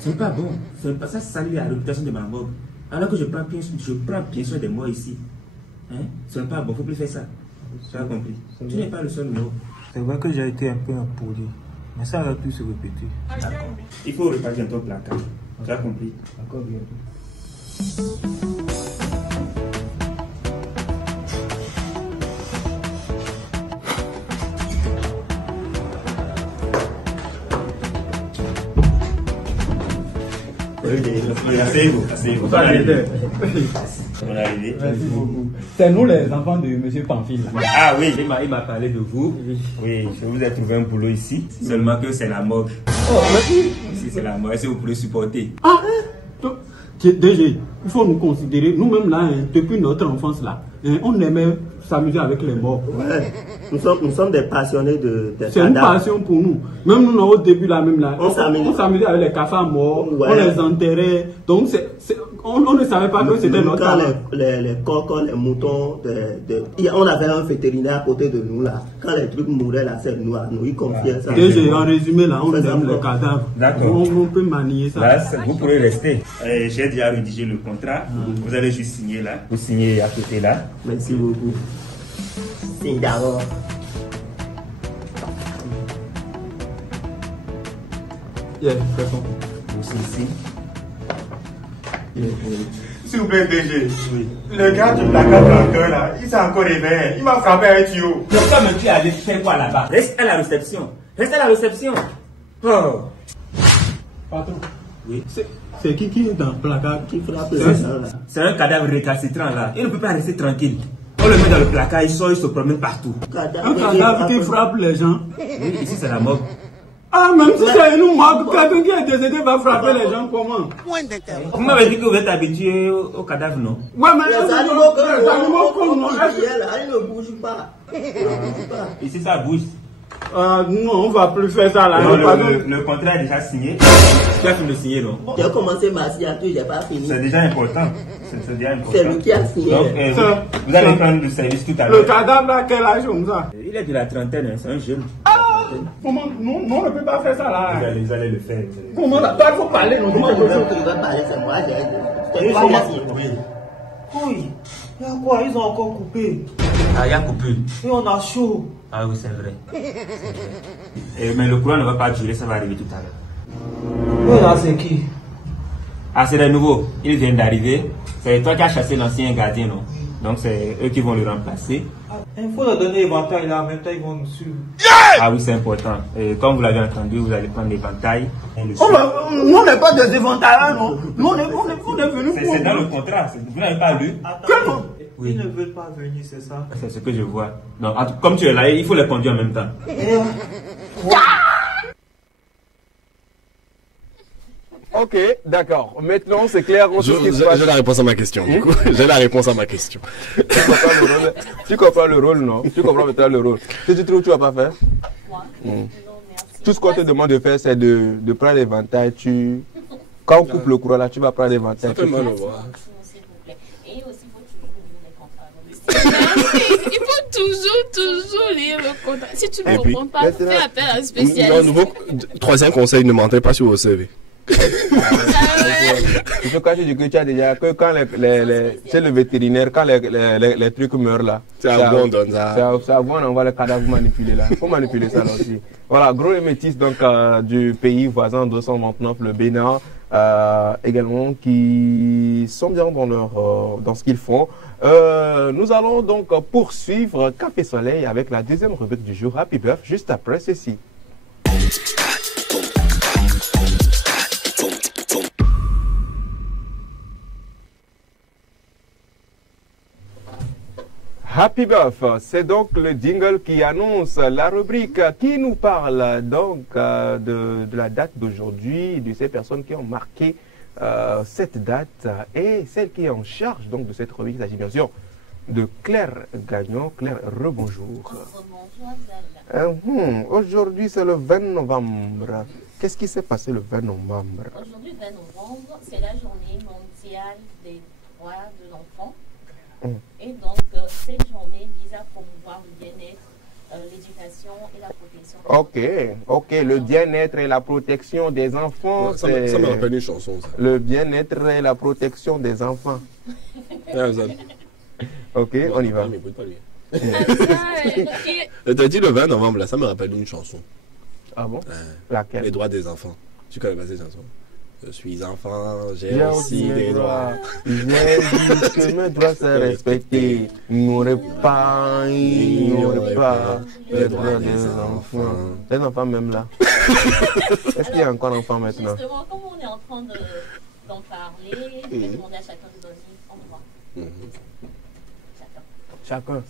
Ce n'est pas bon. Pas ça salit la réputation de ma morgue. Alors que je prends bien soin des morts ici. Hein? Ce n'est pas bon, il ne faut plus faire ça. Tu as compris? Tu n'es pas le seul mort. C'est vrai que j'ai été un peu impoli, mais ça va plus se répéter. D'accord. Il faut repartir ton placard. Tu as compris? D'accord, bientôt. Asseyez-vous. On est arrivé. Merci beaucoup. C'est nous les enfants de M. Pamphile. Ah oui, il m'a parlé de vous. Oui, je vous ai trouvé un boulot ici. Seulement que c'est la morgue. Oh, merci. Ici, c'est la morgue. Est-ce que vous pouvez supporter? Ah, DG, il faut nous considérer, nous-mêmes là, depuis notre enfance là, on aimait s'amuser avec les morts. Ouais. Nous sommes des passionnés de c'est une passion pour nous. Même nous, au début là, même là, on s'amusait avec les cafards morts, on les enterrait. Donc, on ne savait pas que c'était notre quand les coqs, les moutons, on avait un vétérinaire à côté de nous là. Quand les trucs mouraient là, c'est nous, ils confiaient ça. Déjà, en résumé là, on aime les cadavres. D'accord. On peut manier ça. Là, vous pourrez rester. J'ai déjà rédigé le contrat. Vous allez juste signer là. Vous signez à côté là. Merci beaucoup. Signe d'abord. Vous signez ici. S'il vous plaît, DG. Oui. Le gars du placard blanqueur là, il s'est encore réveillé. Il m'a frappé un tuyau. Mais comme tu es allé faire quoi là-bas? Reste à la réception. Reste à la réception. Oh. Patron. Oui. C'est qui est dans le placard qui frappe les gens là? C'est un cadavre récalcitrant là. Il ne peut pas rester tranquille. On le met dans le placard, il sort, il se promène partout. Un cadavre qui frappe les gens. Oui, ici c'est la morgue. Ah, même si c'est une morgue, quelqu'un qui est décédé va frapper les gens comment? Vous m'avez dit que vous êtes habitué au cadavre, non? Ouais, mais les animaux comme nous, ils ne bougent pas. Ici ça bouge. Non, on va plus faire ça là. Non, le contrat est déjà signé. Tu as fini de signer, non? J'ai commencé ma signature, j'ai pas fini. C'est déjà important. C'est déjà important. C'est lui qui a signé. Donc, vous allez prendre le service tout à l'heure. Le cadavre là, quel âge comme ça? Il est de la trentaine, c'est un jeune. Comment? Non, on ne peut pas faire ça là. Vous allez le faire. Comment? Toi, il faut parler, non? Moi, je veux parler, c'est moi, j'ai pas signé. Oui. Il y a quoi? Ils ont encore coupé. Ah, il y a coupé. Et on a chaud. Ah oui, c'est vrai. Mais le courant ne va pas durer, ça va arriver tout à l'heure. Oui, là, c'est qui? Ah, c'est les nouveaux. Ils viennent d'arriver. C'est toi qui as chassé l'ancien gardien, non? Donc c'est eux qui vont le remplacer. Il faut leur donner l'éventail là, en même temps ils vont nous suivre. Ah oui, c'est important. Et comme vous l'avez entendu, vous allez prendre l'éventail. Nous, on n'est pas des éventails, non? Nous, on est venus pour... C'est dans le contrat. Vous n'avez pas lu? Comment? Oui. Ils ne veulent pas venir, c'est ça? C'est ce que je vois. Donc, comme tu es là, il faut les conduire en même temps. Ok, d'accord. Maintenant, c'est clair. J'ai la réponse à ma question. J'ai la réponse à ma question. Tu comprends le rôle, non? Tu comprends maintenant le rôle. Si tu trouves que tu vas pas faire? Moi? Non, Tout ce qu'on te demande de faire, c'est de prendre l'éventail. Quand on coupe le courant là, tu vas prendre l'éventail. Ça fait mal au bras. Et aussi, il faut toujours lire les contrats. Il faut toujours lire le contrat. Si tu ne Et puis, comprends pas, fais appel à un spécialiste. Non, nouveau, troisième conseil, ne mentez pas sur vos CV. Il faut quand tu dis que tu as déjà, que quand c'est le vétérinaire, quand les trucs meurent là, C'est un bon donne ça. c'est avant on voit le cadavre manipuler là. Il faut manipuler ça là aussi. Voilà, gros et métis donc du pays voisin 229, le Bénin, également qui sont bien dans ce qu'ils font. Nous allons donc poursuivre Café Soleil avec la deuxième rubrique du jour, Happy Birth, juste après ceci. Happy Birth, c'est donc le jingle qui annonce la rubrique qui nous parle donc de la date d'aujourd'hui, de ces personnes qui ont marqué cette date et celle qui est en charge donc de cette rubrique. Il s'agit bien sûr de Claire Gagnon. Claire, rebonjour. Aujourd'hui c'est le 20 novembre. Qu'est-ce qui s'est passé le 20 novembre? Aujourd'hui, le 20 novembre, c'est la journée mondiale des droits de l'enfant. Et donc, cette journée vise à promouvoir le bien-être, l'éducation et la protection. Ok. Le bien-être et la protection des enfants. Ouais, ça me rappelle une chanson, ça. Le bien-être et la protection des enfants. Ok, on y va. Tu as dit le 20 novembre, là, ça me rappelle une chanson. Ah bon? Laquelle? Les droits des enfants. Tu connais pas cette chanson? Je suis enfant, j'ai aussi des droits. J'ai dit que mes droits sont respectés. N'aurait pas les droits des enfants. Les enfants même là. Est-ce qu'il y a encore enfants maintenant? Justement, comme on est en train d'en parler, je vais demander à chacun de donner un droit. Chacun.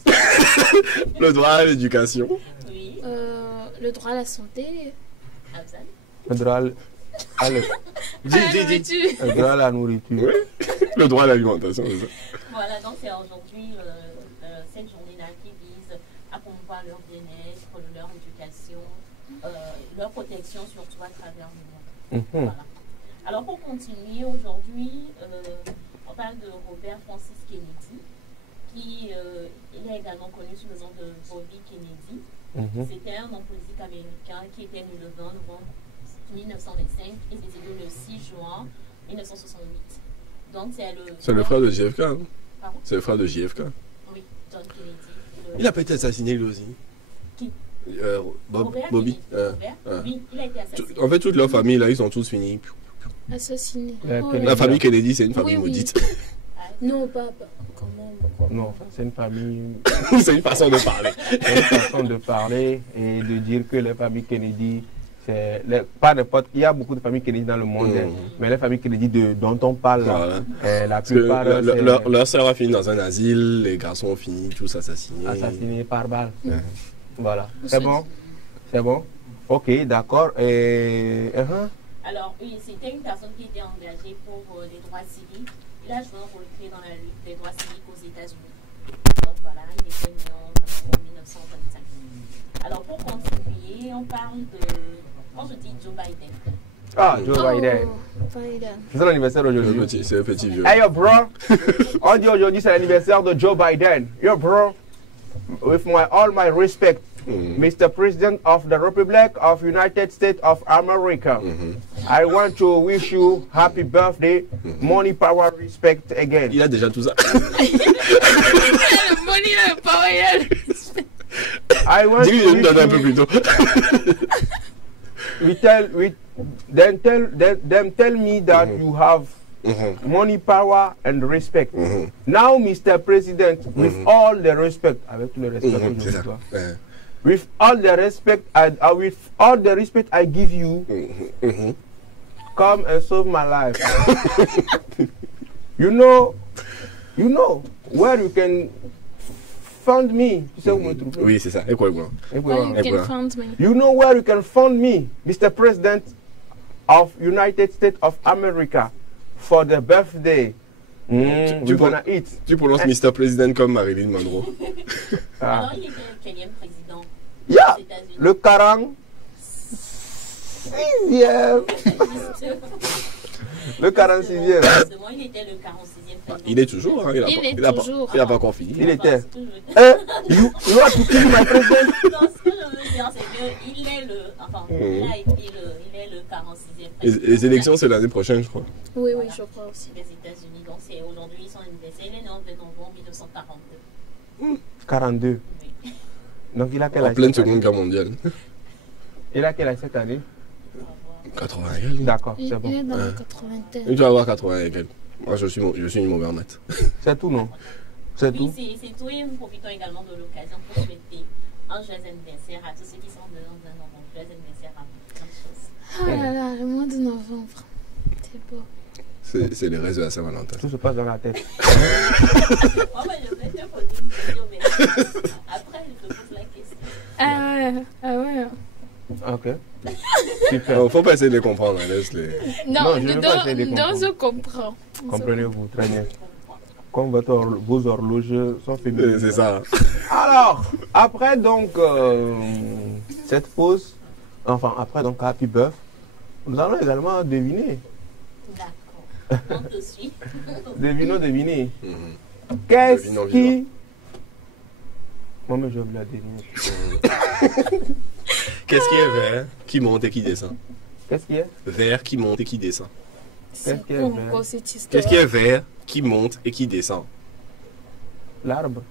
Le droit à l'éducation. Oui. Le droit à la santé. Le droit à la nourriture. Le droit à la nourriture. Oui. Le droit à l'alimentation, c'est ça. Voilà, donc c'est aujourd'hui cette journée-là qui vise à promouvoir leur bien-être, leur éducation, leur protection, surtout à travers le monde. Voilà. Alors pour continuer, aujourd'hui, on parle de Robert Francis Kennedy, qui il est également connu sous le nom de Bobby Kennedy. C'était un homme politique américain qui était né le 20 novembre 1925 et décédé le 6 juin 1968. Donc c'est le frère de JFK, hein? Pardon? C'est le frère de JFK. Oui, John Kennedy. Il a pas été assassiné lui aussi? Qui? Bobby. Oui, il a été assassiné. En fait, toute leur famille, là, ils sont tous finis. Assassiné. La famille Kennedy, c'est une famille maudite. Non, pas quand même. Non, c'est une famille. C'est une façon de parler. C'est une façon de parler et de dire que les familles Kennedy, c'est pas n'importe. Il y a beaucoup de familles Kennedy dans le monde, mais les familles Kennedy dont on parle, voilà. la plupart. Leur sœur a fini dans un asile, les garçons ont fini tous assassinés. Assassinés par balle. Voilà. C'est bon? C'est bon? Ok, d'accord. Alors, oui, c'était une personne qui était engagée pour les droits civiques. Il a joué un rôle clé dans la lutte des droits civiques aux États-Unis. Donc voilà, il était né en 1925. Alors pour continuer, on parle de. Quand je dis Joe Biden. Ah, Joe Biden. C'est son anniversaire aujourd'hui. C'est un petit vieux. Hey yo, bro. On dit aujourd'hui c'est l'anniversaire de Joe Biden. Yo, bro. With all my respect, Mr. President of the Republic of United States of America, I want to wish you happy birthday, money, power, respect again. Il a déjà tout ça. Money, power, respect. I want to wish un peu plus tôt. Tell me that you have money, power, and respect. Now, Mr. President, with all the respect, avec tout le respect, with all the respect, I give you, come and save my life. you know where you can find me. Oui, c'est ça. You can find me. You know where you can find me, Mr. President of United States of America, for the birthday. We're gonna eat. Tu prononces Mr. President comme Marilyn Monroe. Alors, il était quel président? Yeah, le 40 46e. Le 46e. Justement, il était le 46e. Il est toujours, hein, il a pas encore fini. Il était. You are to kill my president. Non, ce que je veux dire, c'est qu'il est le. Enfin, il est le 46e. Les élections, c'est l'année prochaine, je crois. Oui, je crois aussi. Les États-Unis, donc c'est aujourd'hui son anniversaire. Il est né en novembre 1942. 42. Oui. Donc il a quel âge? En pleine Seconde Guerre mondiale. Il a quel âge cette année? 80 et quelques. D'accord, Il c'est bon. est dans le 81. Il doit avoir 80 et quelques. Moi, je suis une mauvaise en maths. C'est tout, non? C'est tout? Oui, c'est tout. Et nous profitons également de l'occasion pour souhaiter un joyeux anniversaire à tous ceux qui sont dans un an. Joyeux anniversaire à plein de choses. Oh là là, le mois de novembre. C'est beau. C'est les restes de la Saint-Valentin. Tout se passe dans la tête. Oh, mais je vais te poser une question, mais après, je te pose la question. Ah ouais. Ok. Super. Faut pas essayer de les comprendre, hein, laisse-les. Non, je ne veux pas essayer de comprendre. je comprends. Comprenez-vous, très bien. Comme vos horloges sont féminines. C'est ça. Alors, après donc cette pause, enfin après donc Happy Birth, nous allons également deviner. D'accord. On te suit. Deviner. Mhm. Qu'est-ce Devinons, qui... Moi, mais je veux la deviner. Qu'est-ce qui est vert, qui monte et qui descend? Qu'est-ce qui est? Vert, qui monte et qui descend. Qu'est-ce qui est Bon, vert? quoi, cette histoire? Qu'est-ce qui est vert, qui monte et qui descend? L'arbre.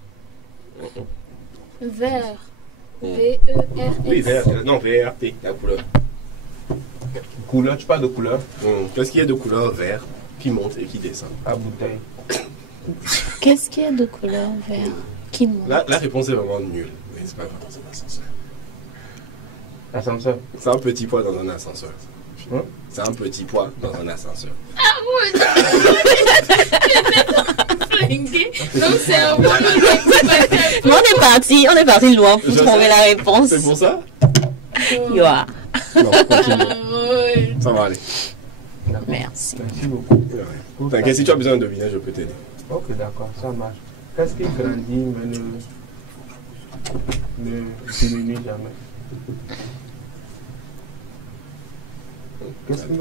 Vert. Mm. V-E-R-S. Oui, vert. Non, VRT, la couleur. Couleur, tu parles de couleur? Qu'est-ce qui est de couleur vert, qui monte et qui descend? La bouteille. Qu'est-ce qu'il y a de couleur vert qui monte? La réponse est vraiment nulle. Mais c'est pas grave, c'est l'ascenseur. L'ascenseur. C'est un petit poids dans un ascenseur. Hein? C'est un petit poids dans un ascenseur. Donc c'est un bon Mais on est parti loin pour trouver la réponse. C'est pour ça? Yoa. Non, continue. Ça va aller. Merci. Merci beaucoup. T'inquiète, si tu as besoin de deviner, je peux t'aider. Ok, d'accord, ça marche. Qu'est-ce qui grandit mais ne diminue jamais? Qu'est-ce qui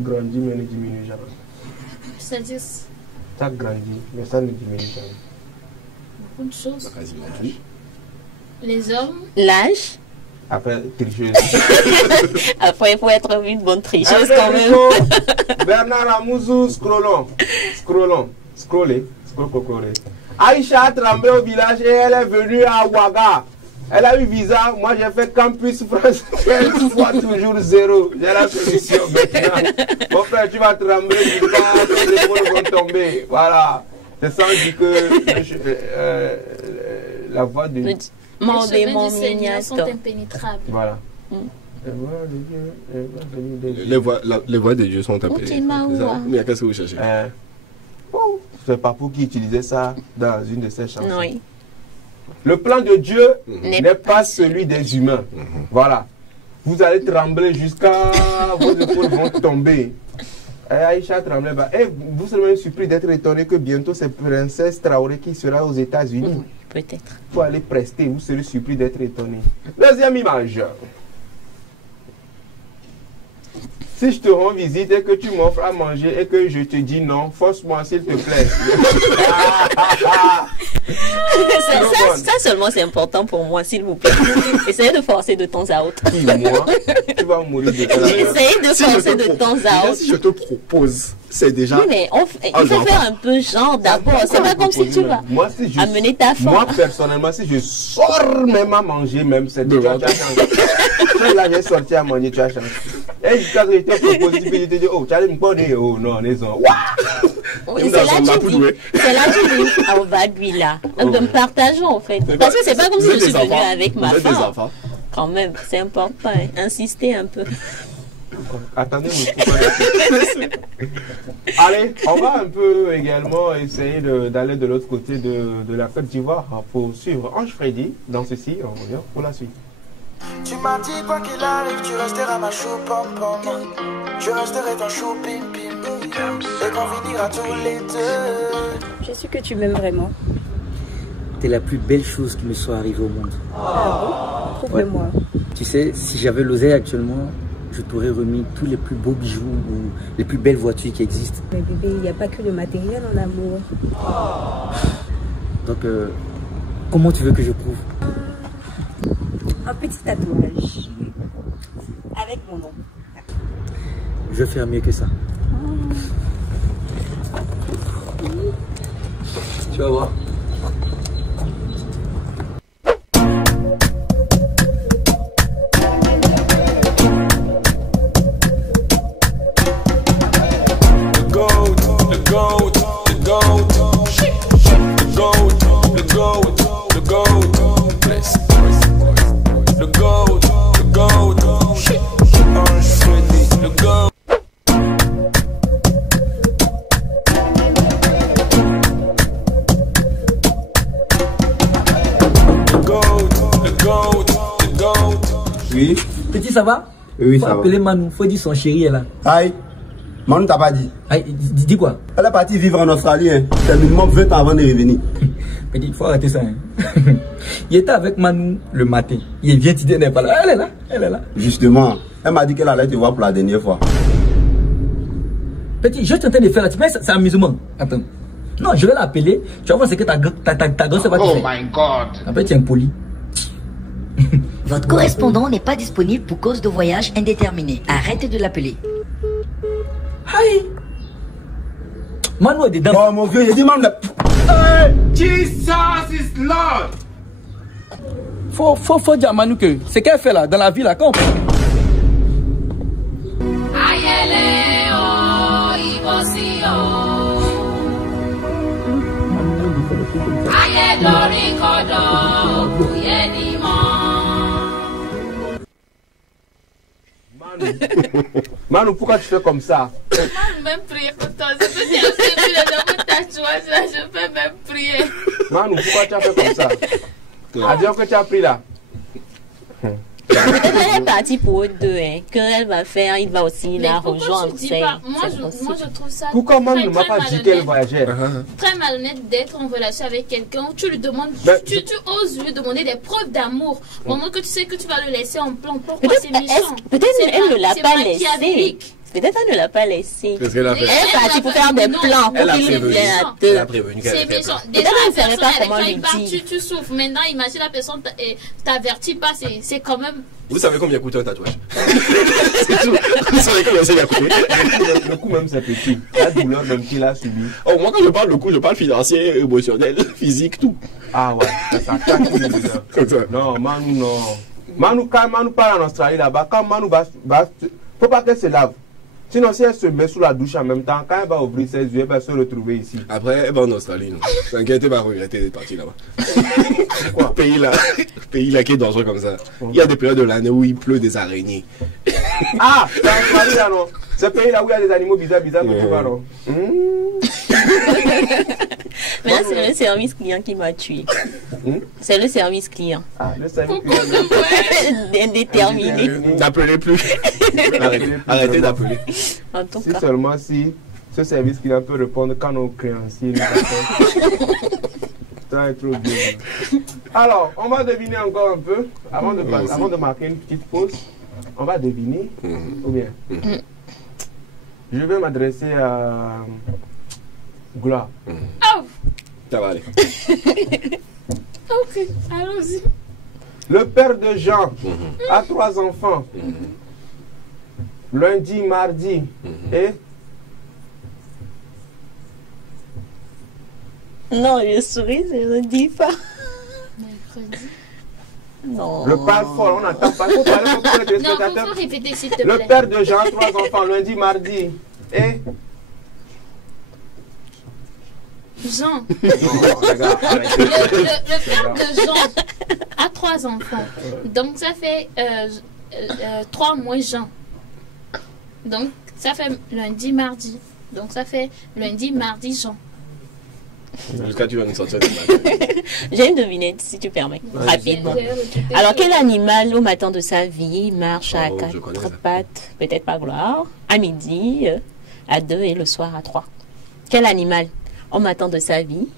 grandit mais ne diminue jamais? C'est-à-dire Ça grandit, mais ça ne diminue jamais. beaucoup de choses. Quasiment tout. Les hommes. L'âge. Après, tricheuse. Après, il faut être une bonne tricheuse quand même. Bernard Amouzou, scrollons. Scroller. Aïcha a tremblé au village et elle est venue à Ouaga. Elle a eu visa. Moi, j'ai fait campus France. Elle fois toujours zéro. J'ai la solution maintenant. Mon frère, tu vas trembler jusqu'à tes épaules vont tomber. Voilà. C'est ça, on dit que la voix de... Mon les démon cheveux du Seigneur sont mignato. impénétrables. Voilà. Les voix de Dieu sont appelées. Ok, Maoua. Mais qu'est-ce que vous cherchez? C'est Papou qui utilisait ça dans une de ses chansons. Oui. Le plan de Dieu N'est n'est pas celui des humains. Voilà. Vous allez trembler jusqu'à vos épaules vont tomber. Et Aïcha tremblait. Et vous serez même surpris d'être étonné que bientôt c'est Princesse Traoré qui sera aux États-Unis. Peut-être. Il faut aller prester. Vous serez surpris d'être étonné. Deuxième image. Si je te rends visite et que tu m'offres à manger et que je te dis non, force-moi s'il te plaît. Ça seulement c'est important pour moi, s'il vous plaît. Essayez de forcer de temps à autre. Qui, moi? Tu vas mourir de temps. Essayez de forcer de temps à autre. Si je te propose, c'est déjà... Oui, mais il faut faire un peu genre d'abord. C'est pas comme si tu vas amener ta femme. Moi, personnellement, si je sors même à manger, même, c'est déjà changé. Là, j'ai sorti à manger, tu as changé. Et jusqu'à ce que je te propose, je te dis, oh, tu as une bonne idée. Oh non, les gens. Oui, c'est là que tu dis, on va lui là. Donc, partageons en fait. Parce que c'est pas comme si je suis venue avec ma femme. Quand même, c'est important. Hein. Insister un peu. Attendez, allez, on va un peu également essayer d'aller de l'autre côté de la Côte d'Ivoire pour suivre Ange Freddy. Dans ceci, on revient pour la suite. Tu m'as dit quoi qu'il arrive, tu resteras ma chou pom pom. Je resterai ton chou pim pim. Et qu'on finira tous les deux. Je suis que tu m'aimes vraiment. T'es la plus belle chose qui me soit arrivée au monde. Ah bon? Prouve-le-moi. Tu sais, si j'avais l'oseille actuellement, je t'aurais remis tous les plus beaux bijoux ou les plus belles voitures qui existent. Mais bébé, il n'y a pas que le matériel en amour. Donc, comment tu veux que je prouve? Un petit tatouage. Avec mon nom. Je vais faire mieux que ça. Tu vas voir. Oui. Petit, ça va? Oui, faut ça va. appeler Manu, faut dire son chéri est là. Aïe, Manu t'a pas dit. Aïe, dis quoi? Elle est partie vivre en Australie, hein. C'est minimum 20 ans avant de revenir. Petit, il faut arrêter ça. Hein. Il était avec Manu le matin. Il vient t'aider, elle n'est pas là. Elle est là, elle est là. Justement, elle m'a dit qu'elle allait te voir pour la dernière fois. Petit, je suis en train de faire là, tu penses c'est amusement. Attends. Non, je vais l'appeler. Tu vas voir ce que ta gosse va te faire. Oh my God. Après, tu es impoli. Votre correspondant n'est pas disponible pour cause de voyage indéterminé. Arrêtez de l'appeler. Aïe. Manu est dedans. Oh mon vieux, j'ai dit Manu. Hey, Jesus is Lord. Faut dire à Manu que ce qu'elle fait là, dans la vie là, quand Manu, pourquoi tu fais comme ça? Manu, même prier pour toi. Je peux dire que le tatouage là, je peux même prier. Manu, pourquoi tu as fait comme ça? Adieu que tu as pris là. Peut-être elle est partie pour eux deux, hein. Qu'elle va faire, il va aussi la rejoindre. Moi, je trouve ça. Pourquoi Manu ne m'a pas dit qu'elle voyageait? Très malhonnête d'être en relation avec quelqu'un où tu lui demandes, tu oses lui demander des preuves d'amour. Au moment que tu sais que tu vas le laisser en plan, pourquoi c'est méchant? Peut-être elle ne l'a pas laissé. Peut-être elle ne l'a pas laissé. Qu'est-ce qu'elle a fait? Elle est partie pour faire des plans. Elle a prévenu. Elle a prévenu qu'elle c'est était méchant. pas. Déjà, elle ne savait pas comment lui dire. Tu souffres. Maintenant, imagine la personne t'avertit pas. C'est quand même. Vous savez combien coûte un tatouage? C'est tout. Vous savez combien ça va coûter? Le coût même c'est petit. La douleur même qu'il a subi. Oh, moi quand je parle de coût, je parle financier, émotionnel, physique, tout. Ah ouais, ça casse tous les douleurs. Non, Manu non. Manu, quand Manu part en Australie là-bas, quand Manu va, faut pas qu'elle se lave. Sinon, si elle se met sous la douche en même temps, quand elle va ouvrir ses yeux, elle va se retrouver ici. Après, elle va en Australie, non. T'inquiète, elle va regretter d'être partie là-bas. Quoi? Pays là qui est dangereux comme ça. Il y a des périodes de l'année où il pleut des araignées. Ah, c'est en Australie là, non? Ce pays là où il y a des animaux bizarres que tu vois, non? Mais là, c'est le service client qui m'a tué. C'est le service client. Ah, le service client. Indéterminé. N'appelez plus. Arrêtez d'appeler. En tout si cas. seulement si ce service client peut répondre quand nos créanciers nous appellent. Ça va être trop bien. Alors, on va deviner encore un peu. Avant de marquer une petite pause, on va deviner. Ou bien. Je vais m'adresser à Gloire. Oh. Ça va aller. Ok, allons-y. Le père de Jean a 3 enfants. Lundi, mardi et... Non, je souris, je ne dis pas. Mercredi. Non. Le parle fort, on n'entend pas. Faut parler pour les téléspectateurs. Non, faut répéter s'il te plaît. Le père de Jean a 3 enfants. Lundi, mardi et... Jean. Non, regarde, le père de Jean a 3 enfants. Donc ça fait 3 moins Jean. Donc ça fait lundi, mardi. Donc ça fait lundi, mardi, Jean. Jusqu'à tu vas nous sortir de mal. J'ai une devinette, si tu permets, rapidement. Alors, quel animal, au matin de sa vie, marche à 4 pattes, peut-être pas Gloire, à midi, à 2 et le soir à 3? Quel animal, au matin de sa vie,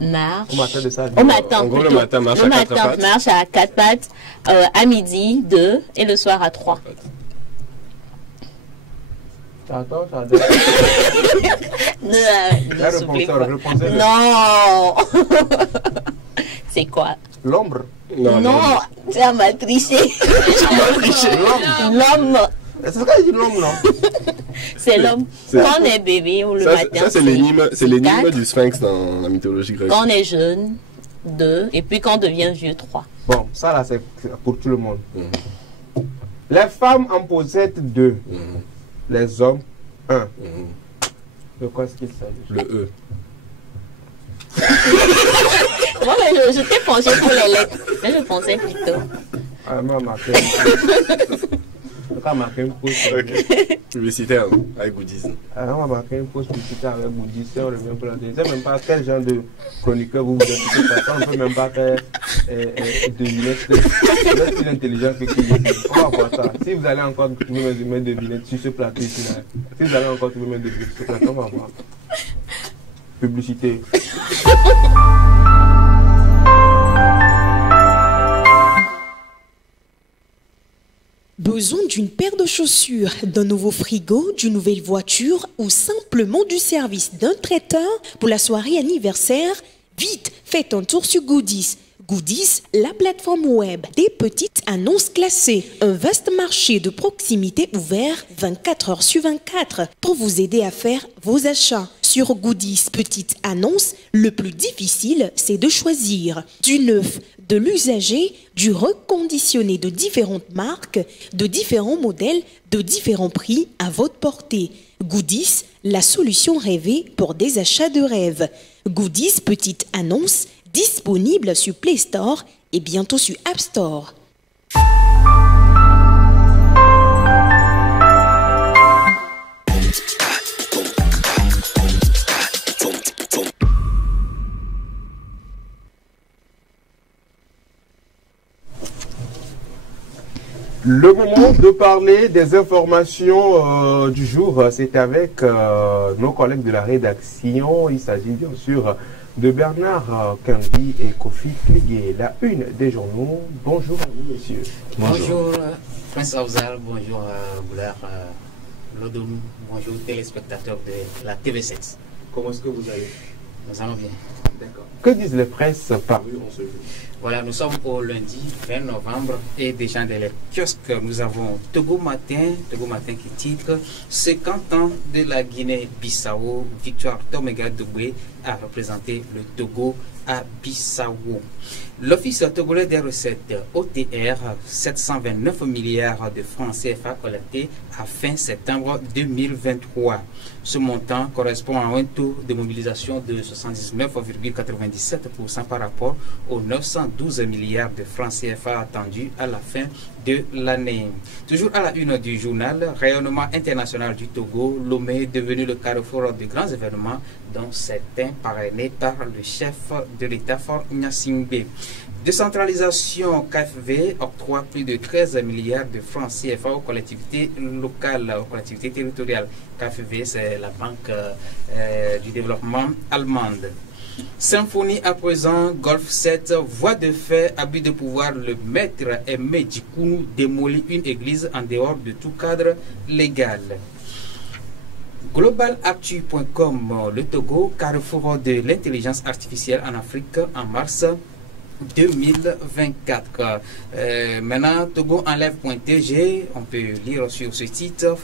marche... Au matin de sa vie. Au matin, en gros, plutôt. le matin marche à 4 pattes. Marche à 4 pattes, à midi, 2 et le soir à 3. Attends, ça donne. Non. C'est quoi? L'ombre. Non, ça m'a triché. L'homme. C'est ce que dit l'homme, non? C'est l'homme. Quand on est bébé ou le matin. Ça, c'est l'énigme du sphinx dans la mythologie grecque. Quand on est jeune, 2. Et puis quand on devient vieux, 3. Bon, ça là, c'est pour tout le monde. Les femmes en possèdent 2. Les hommes, 1. De quoi est-ce qu'il s'agit? Le E. Moi, je t'ai penché pour les lettres. Mais je pensais plutôt. Ah, moi, ma publicitaire avec goodies. Alors, on va marquer une pause publicitaire avec goodies. On revient pour la télé. Je ne sais même pas quel genre de chroniqueur vous êtes. On ne peut même pas faire devinettes. Vous êtes plus intelligent que qui. On va voir ça. Si vous allez encore trouver mes devinettes sur ce plateau ici, là. Si vous allez encore trouver mes devinettes sur ce plateau, on va voir. Publicité. Besoin d'une paire de chaussures, d'un nouveau frigo, d'une nouvelle voiture ou simplement du service d'un traiteur pour la soirée anniversaire? Vite, faites un tour sur Goodies. Goodies, la plateforme web des petites annonces classées. Un vaste marché de proximité ouvert 24 heures sur 24 pour vous aider à faire vos achats. Sur Goodies Petites Annonces, le plus difficile, c'est de choisir du neuf, de l'usager, du reconditionné de différentes marques, de différents modèles, de différents prix à votre portée. Goodies, la solution rêvée pour des achats de rêve. Goodies Petites Annonces, disponible sur Play Store et bientôt sur App Store. Le moment de parler des informations du jour, c'est avec nos collègues de la rédaction. Il s'agit bien sûr de Bernard Kambi et Kofi Kligué, la une des journaux. Bonjour à vous, messieurs. Bonjour, Prince Afzal, bonjour Boulard Lodom, bonjour téléspectateurs de la TV7. Comment est-ce que vous allez? Nous allons bien. D'accord. Que disent les presses parues en ce jour? Voilà, nous sommes au lundi 20 novembre et déjà dans les kiosques, nous avons Togo Matin qui titre 50 ans de la Guinée-Bissau, Victoire Tomega Doué a représenté le Togo à Bissau. L'Office togolais des recettes OTR, 729 milliards de francs CFA collectés à fin septembre 2023. Ce montant correspond à un taux de mobilisation de 79,97% par rapport aux 912 milliards de francs CFA attendus à la fin de l'année. Toujours à la une du journal, rayonnement international du Togo, Lomé est devenu le carrefour de grands événements, dont certains parrainés par le chef de l'État Faure Gnassingbé. Décentralisation, KFV octroie plus de 13 milliards de francs CFA aux collectivités locales, aux collectivités territoriales. KFV, c'est la banque du développement allemande. Symphonie à présent, Golf 7, voie de fait, abus de pouvoir, le maître Aimé Djikounou démolit une église en dehors de tout cadre légal. Globalactu.com, le Togo, carrefour de l'intelligence artificielle en Afrique en mars 2024. Maintenant, Togo enlève.tg, on peut lire sur ce titre,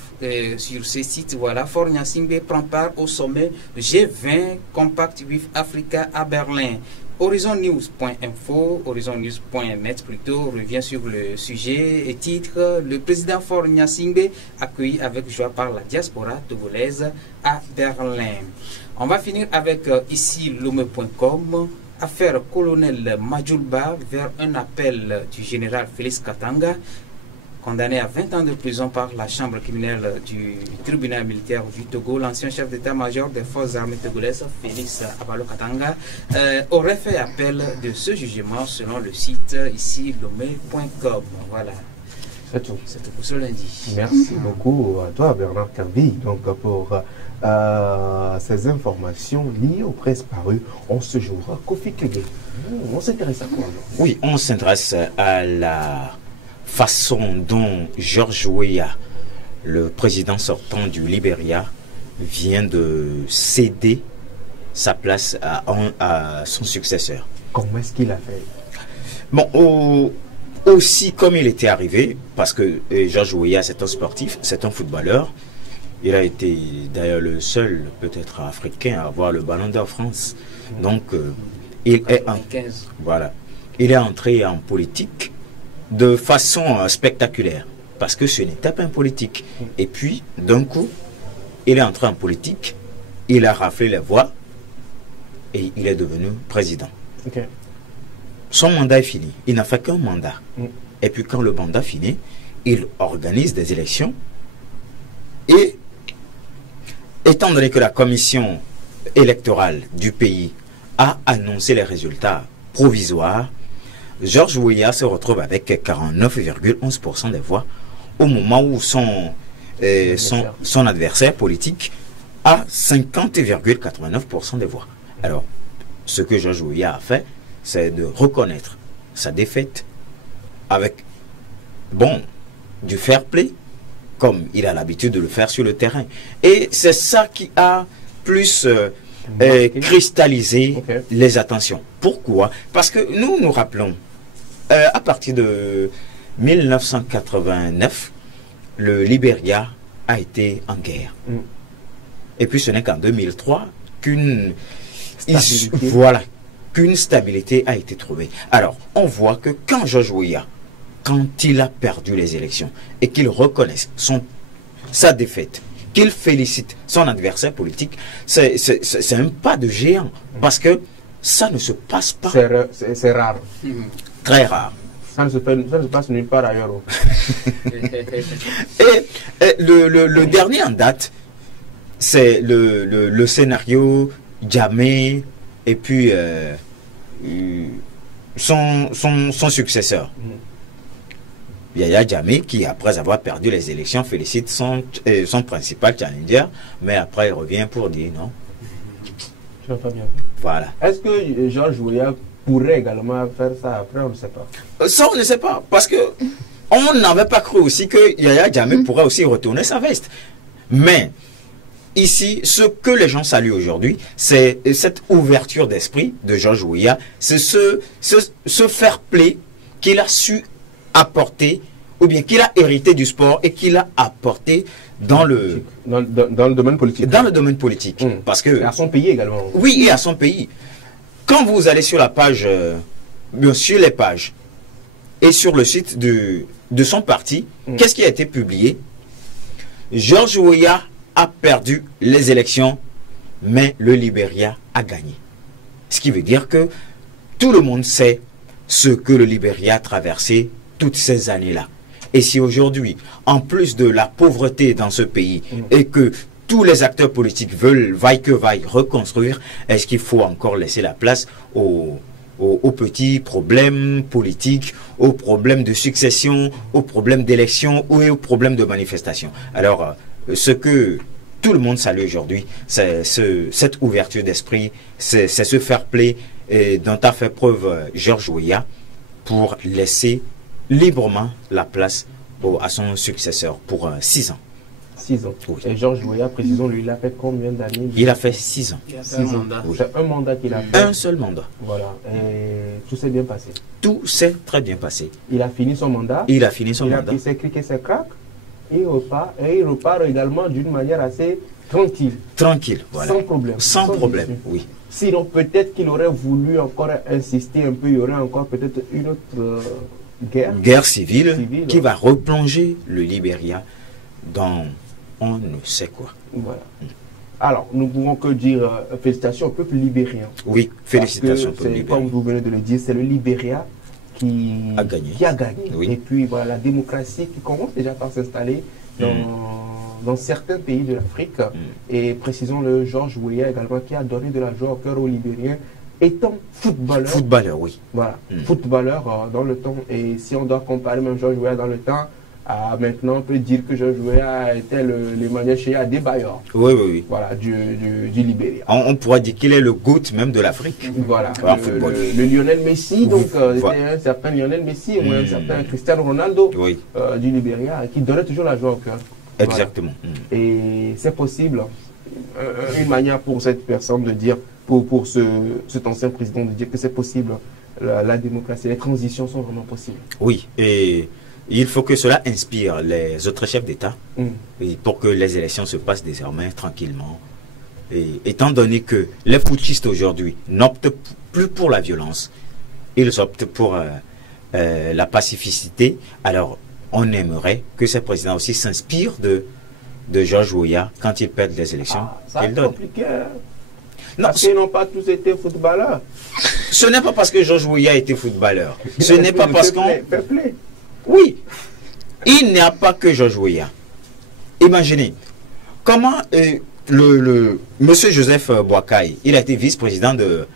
voilà, Faure Gnassingbé prend part au sommet G20 Compact with Africa à Berlin. HorizonNews.info, HorizonNews.net plutôt, revient sur le sujet et titre: le président Faure Gnassingbé accueilli avec joie par la diaspora togolaise à Berlin. On va finir avec ici Lome.com. Affaire colonel Majulba vers un appel du général Félix Katanga, condamné à 20 ans de prison par la chambre criminelle du tribunal militaire du Togo. L'ancien chef d'état-major des forces armées togolaises, Félix Abalo Katanga, aurait fait appel de ce jugement selon le site ici lomé.com. Voilà. C'est tout. C'est tout pour ce lundi. Merci beaucoup à toi, Bernard Kambi, donc pour ces informations liées aux presses parues en ce jour. Kofi Kligué, on s'intéresse à quoi alors? Oui, on s'intéresse à la façon dont George Weah, le président sortant du Libéria vient de céder sa place à son successeur. Comment est-ce qu'il a fait? Bon, aussi comme il était arrivé, parce que George Weah, c'est un sportif, c'est un footballeur. Il a été d'ailleurs le seul, peut-être africain, à avoir le Ballon d'Or France. Donc, il est entré en politique de façon spectaculaire, parce que ce n'était pas un politique. Et puis, d'un coup, il est entré en politique, il a raflé les voix, et il est devenu président. Okay. Son mandat est fini. Il n'a fait qu'un mandat. Et puis quand le mandat finit, il organise des élections. Et étant donné que la commission électorale du pays a annoncé les résultats provisoires, George Weah se retrouve avec 49,11% des voix au moment où son adversaire politique a 50,89% des voix. Alors, ce que George Weah a fait, c'est de reconnaître sa défaite avec, du fair play, comme il a l'habitude de le faire sur le terrain. Et c'est ça qui a plus cristallisé les attentions. Pourquoi? Parce que nous rappelons, à partir de 1989, le Libéria a été en guerre. Et puis ce n'est qu'en 2003 qu'une stabilité a été trouvée. Alors, on voit que quand George Weah, quand il a perdu les élections et qu'il reconnaisse sa défaite, qu'il félicite son adversaire politique, c'est un pas de géant, parce que ça ne se passe pas. C'est rare. Très rare. Ça ne se passe nulle part ailleurs. Et le dernier en date, c'est le scénario Jammeh et puis son successeur. Yahya Jammeh, qui après avoir perdu les élections félicite son principal challenger, mais après il revient pour dire non. Tu n'as pas bien. Voilà. Est-ce que George Weah pourrait également faire ça après? On ne sait pas. Ça, on ne sait pas, parce que on n'avait pas cru aussi que Yahya Jammeh pourrait aussi retourner sa veste. Mais ici, ce que les gens saluent aujourd'hui, c'est cette ouverture d'esprit de George Weah, c'est ce fair play qu'il a su apporter, ou bien qu'il a hérité du sport et qu'il a apporté dans le domaine politique. Dans le domaine politique. Parce que, et à son pays également. Oui, et à son pays. Quand vous allez sur la page, sur les pages, et sur le site de son parti, qu'est-ce qui a été publié? George Weah a perdu les élections, mais le Libéria a gagné. Ce qui veut dire que tout le monde sait ce que le Libéria a traversé toutes ces années-là. Et si aujourd'hui, en plus de la pauvreté dans ce pays, et que tous les acteurs politiques veulent, vaille que vaille, reconstruire, est-ce qu'il faut encore laisser la place aux petits problèmes politiques, aux problèmes de succession, aux problèmes d'élection ou aux problèmes de manifestation? Alors, ce que tout le monde salue aujourd'hui, c'est cette ouverture d'esprit, c'est ce fair play dont a fait preuve George Weah pour laisser librement la place à son successeur pour 6 ans. 6 ans. Oui. Et George Weah, précisons, lui, il a fait combien d'années? Il a fait 6 ans. Il a fait un mandat. Oui. C'est un mandat qu'il a fait. Un seul mandat. Voilà. Et tout s'est bien passé. Tout s'est très bien passé. Il a fini son mandat. Il a fini son mandat. Il a pris ses crics et ses craques. Et il repart également d'une manière assez tranquille. Tranquille, voilà. Sans problème. Sans problème, oui. Sinon, peut-être qu'il aurait voulu encore insister un peu, il y aurait encore peut-être une autre guerre civile qui va replonger le Libéria dans on ne sait quoi. Voilà. Alors, nous ne pouvons que dire félicitations au peuple libérien. Oui, félicitations au peuple libérien. Comme vous venez de le dire, c'est le Libéria qui a gagné. Oui. Et puis, voilà, la démocratie qui commence déjà par s'installer dans certains pays de l'Afrique. Et précisons le George Weah également, qui a donné de la joie au cœur aux Libériens, étant footballeur. Footballeur, oui. Voilà, footballeur dans le temps. Et si on doit comparer même George Weah dans le temps, maintenant on peut dire que George Weah était l'Emmanuel Chéa Adebayor. Oui, oui, oui. Voilà, du Libéria. On pourrait dire qu'il est le GOAT même de l'Afrique. Voilà, le Lionel Messi, donc c'était un certain Lionel Messi ou un certain Cristiano Ronaldo du Libéria, qui donnait toujours la joie au cœur. Exactement. Voilà. Et c'est possible, une manière pour cette personne de dire, pour cet ancien président de dire que c'est possible, la démocratie, les transitions sont vraiment possibles. Oui, et il faut que cela inspire les autres chefs d'État pour que les élections se passent désormais tranquillement. Et étant donné que les putschistes aujourd'hui n'optent plus pour la violence, ils optent pour la pacificité, alors on aimerait que ces présidents aussi s'inspirent de George Weah quand ils perdent les élections. Ça c'est compliqué. Non, parce qu'ils n'ont pas tous été footballeurs. Ce n'est pas parce que George Weah a été footballeur. Ce n'est pas parce qu'on... Oui, il n'y a pas que George Weah. Imaginez, comment Monsieur Joseph Boakai, il a été vice-président de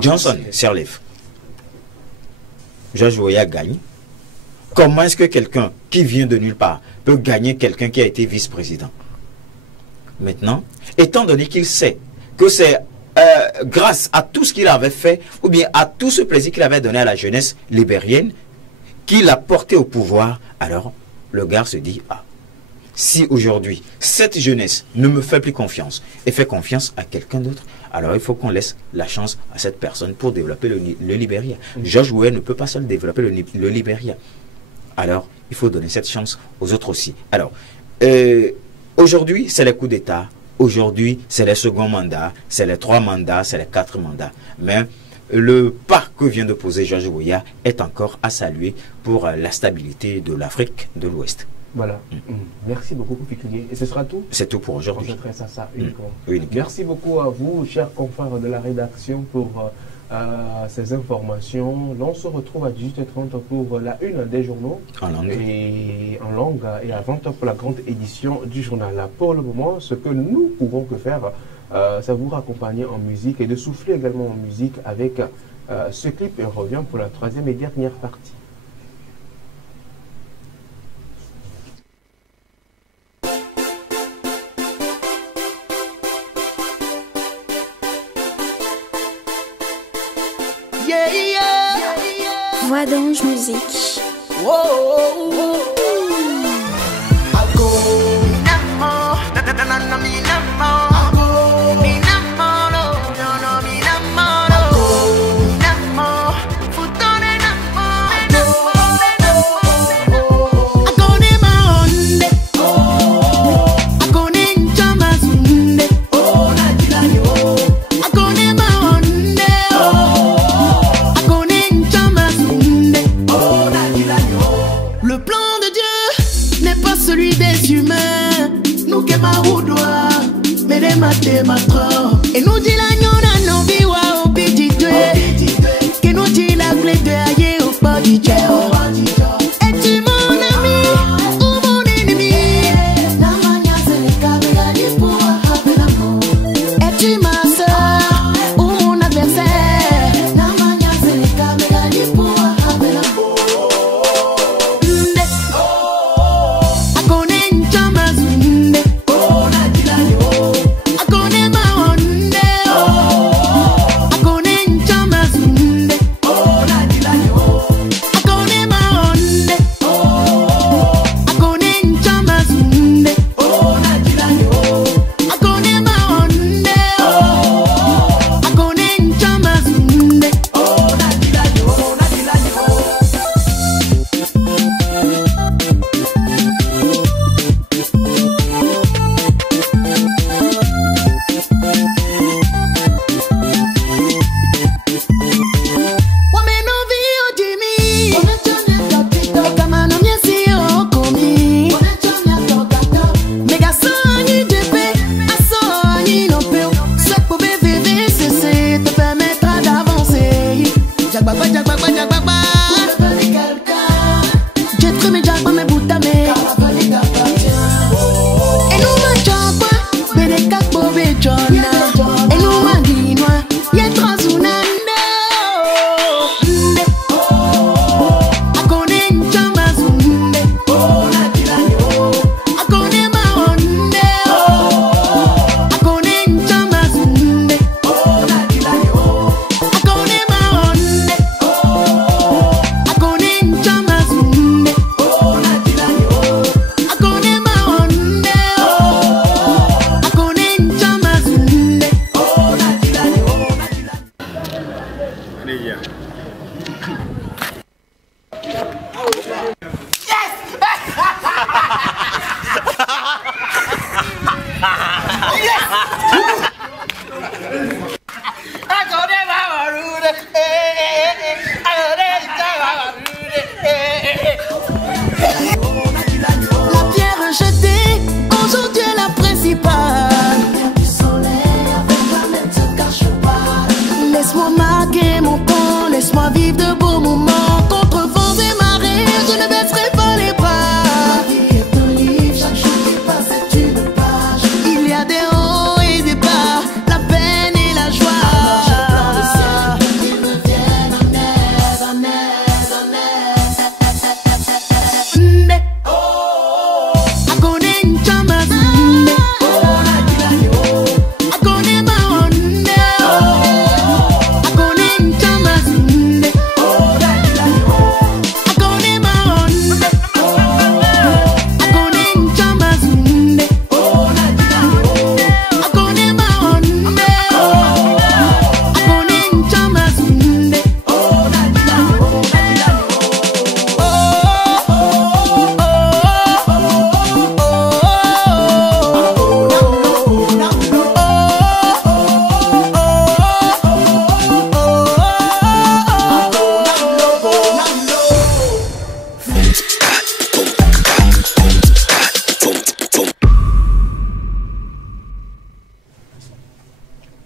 Johnson Sirleaf. George Weah gagne. Comment est-ce que quelqu'un qui vient de nulle part peut gagner quelqu'un qui a été vice-président? Maintenant, étant donné qu'il sait que c'est grâce à tout ce qu'il avait fait, ou bien à tout ce plaisir qu'il avait donné à la jeunesse libérienne, qu'il a porté au pouvoir, alors le gars se dit, ah, si aujourd'hui cette jeunesse ne me fait plus confiance et fait confiance à quelqu'un d'autre, alors il faut qu'on laisse la chance à cette personne pour développer le Libéria. George Weah ne peut pas seul développer le Libéria. Alors il faut donner cette chance aux autres aussi. Alors, aujourd'hui c'est les coups d'État, aujourd'hui c'est les seconds mandats, c'est les 3 mandats, c'est les 4 mandats. Mais le pas que vient de poser George Weah est encore à saluer pour la stabilité de l'Afrique de l'Ouest. Voilà. Merci beaucoup, Fikrier. Et ce sera tout? C'est tout pour aujourd'hui. On s'adresse à ça uniquement. Merci beaucoup à vous, chers confrères de la rédaction, pour ces informations. Là, on se retrouve à 18h30 pour la une des journaux. En langue. Et à 20h pour la grande édition du journal. Là, pour le moment, ce que nous pouvons que faire, c'est vous raccompagner en musique et de souffler également en musique avec ce clip. Et on revient pour la 3e et dernière partie. Voix d'Ange Musique. Et nous dit la nyona no biwa obiditwe que nous dit la clé de aïe au bord du cœur. Es-tu mon ami ou mon ennemi? Es-tu ma soeur ou mon adversaire? Oh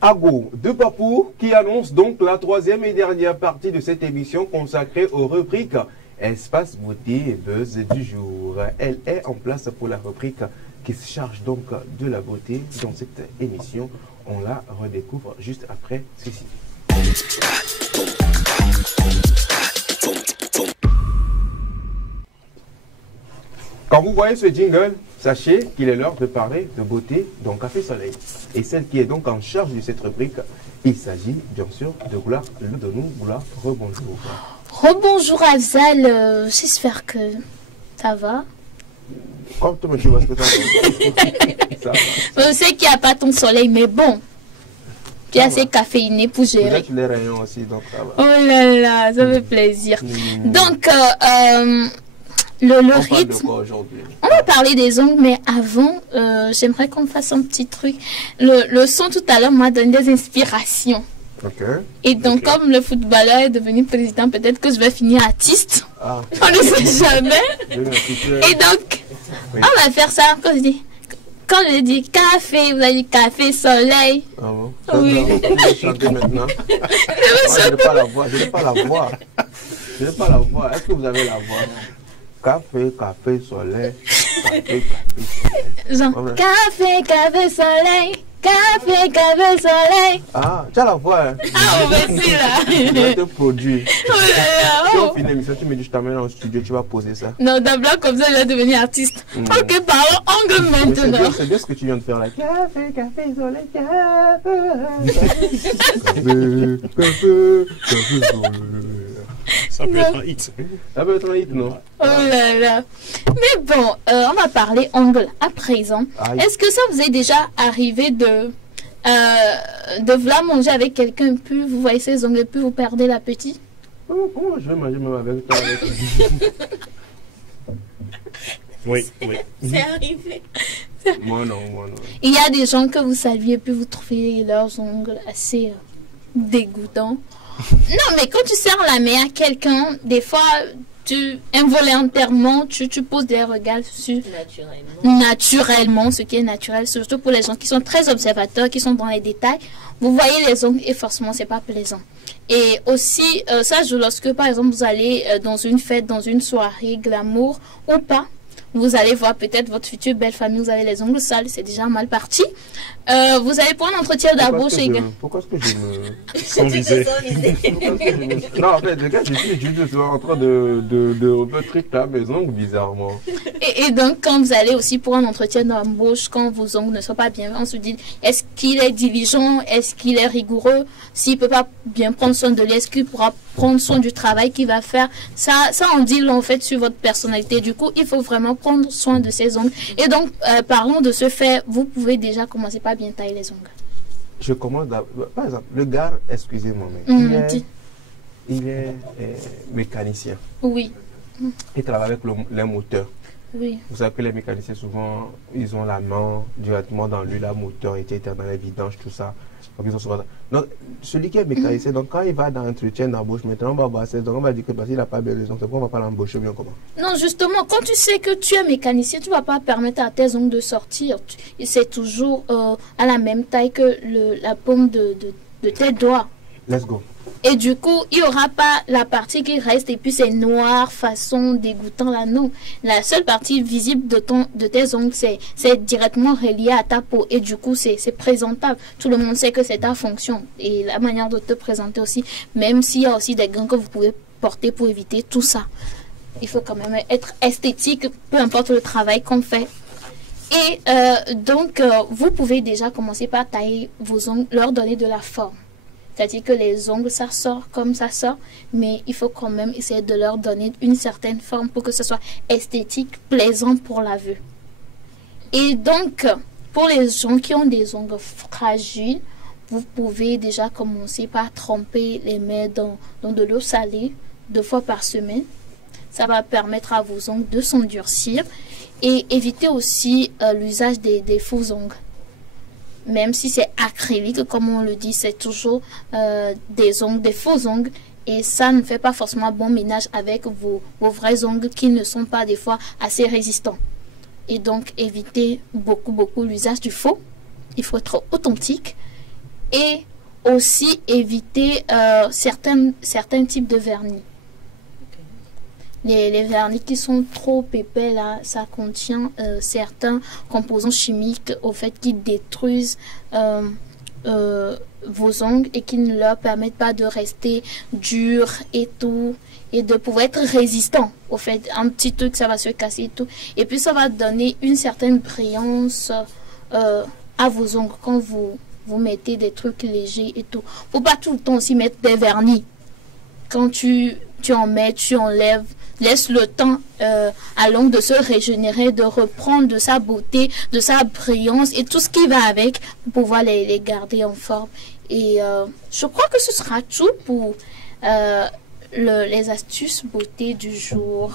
Ago de Papou qui annonce donc la troisième et dernière partie de cette émission consacrée aux rubriques Espace Beauté et Buzz du jour. Elle est en place pour la rubrique qui se charge donc de la beauté dans cette émission. On la redécouvre juste après ceci. Quand vous voyez ce jingle, sachez qu'il est l'heure de parler de beauté dans Café Soleil. Et celle qui est donc en charge de cette rubrique, il s'agit bien sûr de Goula Ledonou. Goula, rebonjour. Rebonjour Afzal, j'espère que ça va. Comme tu me dis, est-ce que ça va? Je sais qu'il n'y a pas ton soleil, mais bon, tu es assez caféiné pour gérer. Peut-être les rayons aussi, donc ça va. Oh là là, ça fait plaisir. Donc, le rythme. On va parler des ongles, mais avant, j'aimerais qu'on fasse un petit truc. Le son tout à l'heure m'a donné des inspirations. Okay. Et donc, comme le footballeur est devenu président, peut-être que je vais finir artiste. Ah. On ne sait jamais. Et donc, oui, on va faire ça quand je dis café, vous avez dit café soleil. Ah bon? Oui. Je vais chanter maintenant. Je n'ai pas la voix. Je n'ai pas la voix. Je n'ai pas la voix. Est-ce que vous avez la voix? Café, café, soleil. Café, café, soleil. Genre, café, café, soleil. Café, café, soleil. Ah, tu as la voix, hein? Ah, merci là. Je vais te produire. Oh. Si on finit l'émission, tu me dis, je t'amène en studio, tu vas poser ça. Non, d'un bloc comme ça, je vais devenir artiste. Ok, parlons angle maintenant. C'est bien ce que tu viens de faire là. Café, café, soleil, café. Café, soleil. Ça peut être un hit. Ça peut être un hit, non? Oh là là. Mais bon, on va parler angle à présent. Est-ce que ça vous est déjà arrivé de vouloir manger avec quelqu'un, puis vous voyez ses ongles, puis vous perdez l'appétit? Comment je vais manger même avec toi? Oui, oui. C'est arrivé. Moi non. Il y a des gens que vous saluez, puis vous trouvez leurs ongles assez dégoûtants. Non, mais quand tu sers la main à quelqu'un, des fois, involontairement, tu poses des regards sur... Naturellement, ce qui est naturel, surtout pour les gens qui sont très observateurs, qui sont dans les détails. Vous voyez les ongles et forcément, c'est pas plaisant. Et aussi, ça joue lorsque, par exemple, vous allez dans une fête, dans une soirée glamour ou pas. Vous allez voir peut-être votre future belle famille, vous avez les ongles sales, c'est déjà mal parti. Vous allez pour un entretien d'embauche. Pourquoi est-ce que je me... Sans viser. Non, en fait, les gars, je suis juste en train de tricoter à mes ongles bizarrement. Et donc, quand vous allez aussi pour un entretien d'embauche, quand vos ongles ne sont pas bien, on se dit, est-ce qu'il est diligent, est-ce qu'il est rigoureux, s'il ne peut pas bien prendre soin de lui, est-ce qu'il pourra prendre soin du travail qu'il va faire. Ça en dit en fait sur votre personnalité. Du coup, il faut vraiment prendre soin de ses ongles. Et donc, parlons de ce fait, vous pouvez déjà commencer par bien tailler les ongles. Je commence, par exemple, le gars, excusez-moi, mais il est mécanicien. Oui. Il travaille avec les moteurs. Oui. Vous savez que les mécaniciens, souvent, ils ont la main directement dans l'huile à moteur, etc., dans les vidanges, tout ça. Donc, ils ont souvent... Donc, celui qui est mécanicien, donc quand il va dans un entretien d'embauche, maintenant, on va voir ses ongles, on va dire que parce qu'il n'a pas bien les ongles, c'est pourquoi on ne va pas l'embaucher bien comment? Non, justement, quand tu sais que tu es mécanicien, tu ne vas pas permettre à tes ongles de sortir. C'est toujours à la même taille que la paume de tes doigts. Let's go. Et du coup, il n'y aura pas la partie qui reste et puis c'est noir, façon dégoûtant là, non. La seule partie visible de tes ongles, c'est directement relié à ta peau et du coup, c'est présentable. Tout le monde sait que c'est ta fonction et la manière de te présenter aussi, même s'il y a aussi des gants que vous pouvez porter pour éviter tout ça. Il faut quand même être esthétique, peu importe le travail qu'on fait. Et donc, vous pouvez déjà commencer par tailler vos ongles, leur donner de la forme. C'est-à-dire que les ongles, ça sort comme ça sort, mais il faut quand même essayer de leur donner une certaine forme pour que ce soit esthétique, plaisant pour la vue. Et donc, pour les gens qui ont des ongles fragiles, vous pouvez déjà commencer par tremper les mains dans de l'eau salée 2 fois par semaine. Ça va permettre à vos ongles de s'endurcir et éviter aussi l'usage des faux ongles. Même si c'est acrylique, comme on le dit, c'est toujours des faux ongles. Et ça ne fait pas forcément bon ménage avec vos vrais ongles qui ne sont pas des fois assez résistants. Et donc, évitez beaucoup l'usage du faux. Il faut être authentique. Et aussi éviter certains types de vernis. Les vernis qui sont trop épais, là, ça contient certains composants chimiques au fait qui détruisent vos ongles et qui ne leur permettent pas de rester durs et tout, et de pouvoir être résistant. Au fait, un petit truc, ça va se casser et tout. Et puis, ça va donner une certaine brillance à vos ongles quand vous mettez des trucs légers et tout. Faut pas tout le temps aussi mettre des vernis. Quand tu en mets, tu enlèves. Laisse le temps à l'ongle de se régénérer, de reprendre de sa beauté, de sa brillance et tout ce qui va avec pour pouvoir les garder en forme. Et je crois que ce sera tout pour les astuces beauté du jour.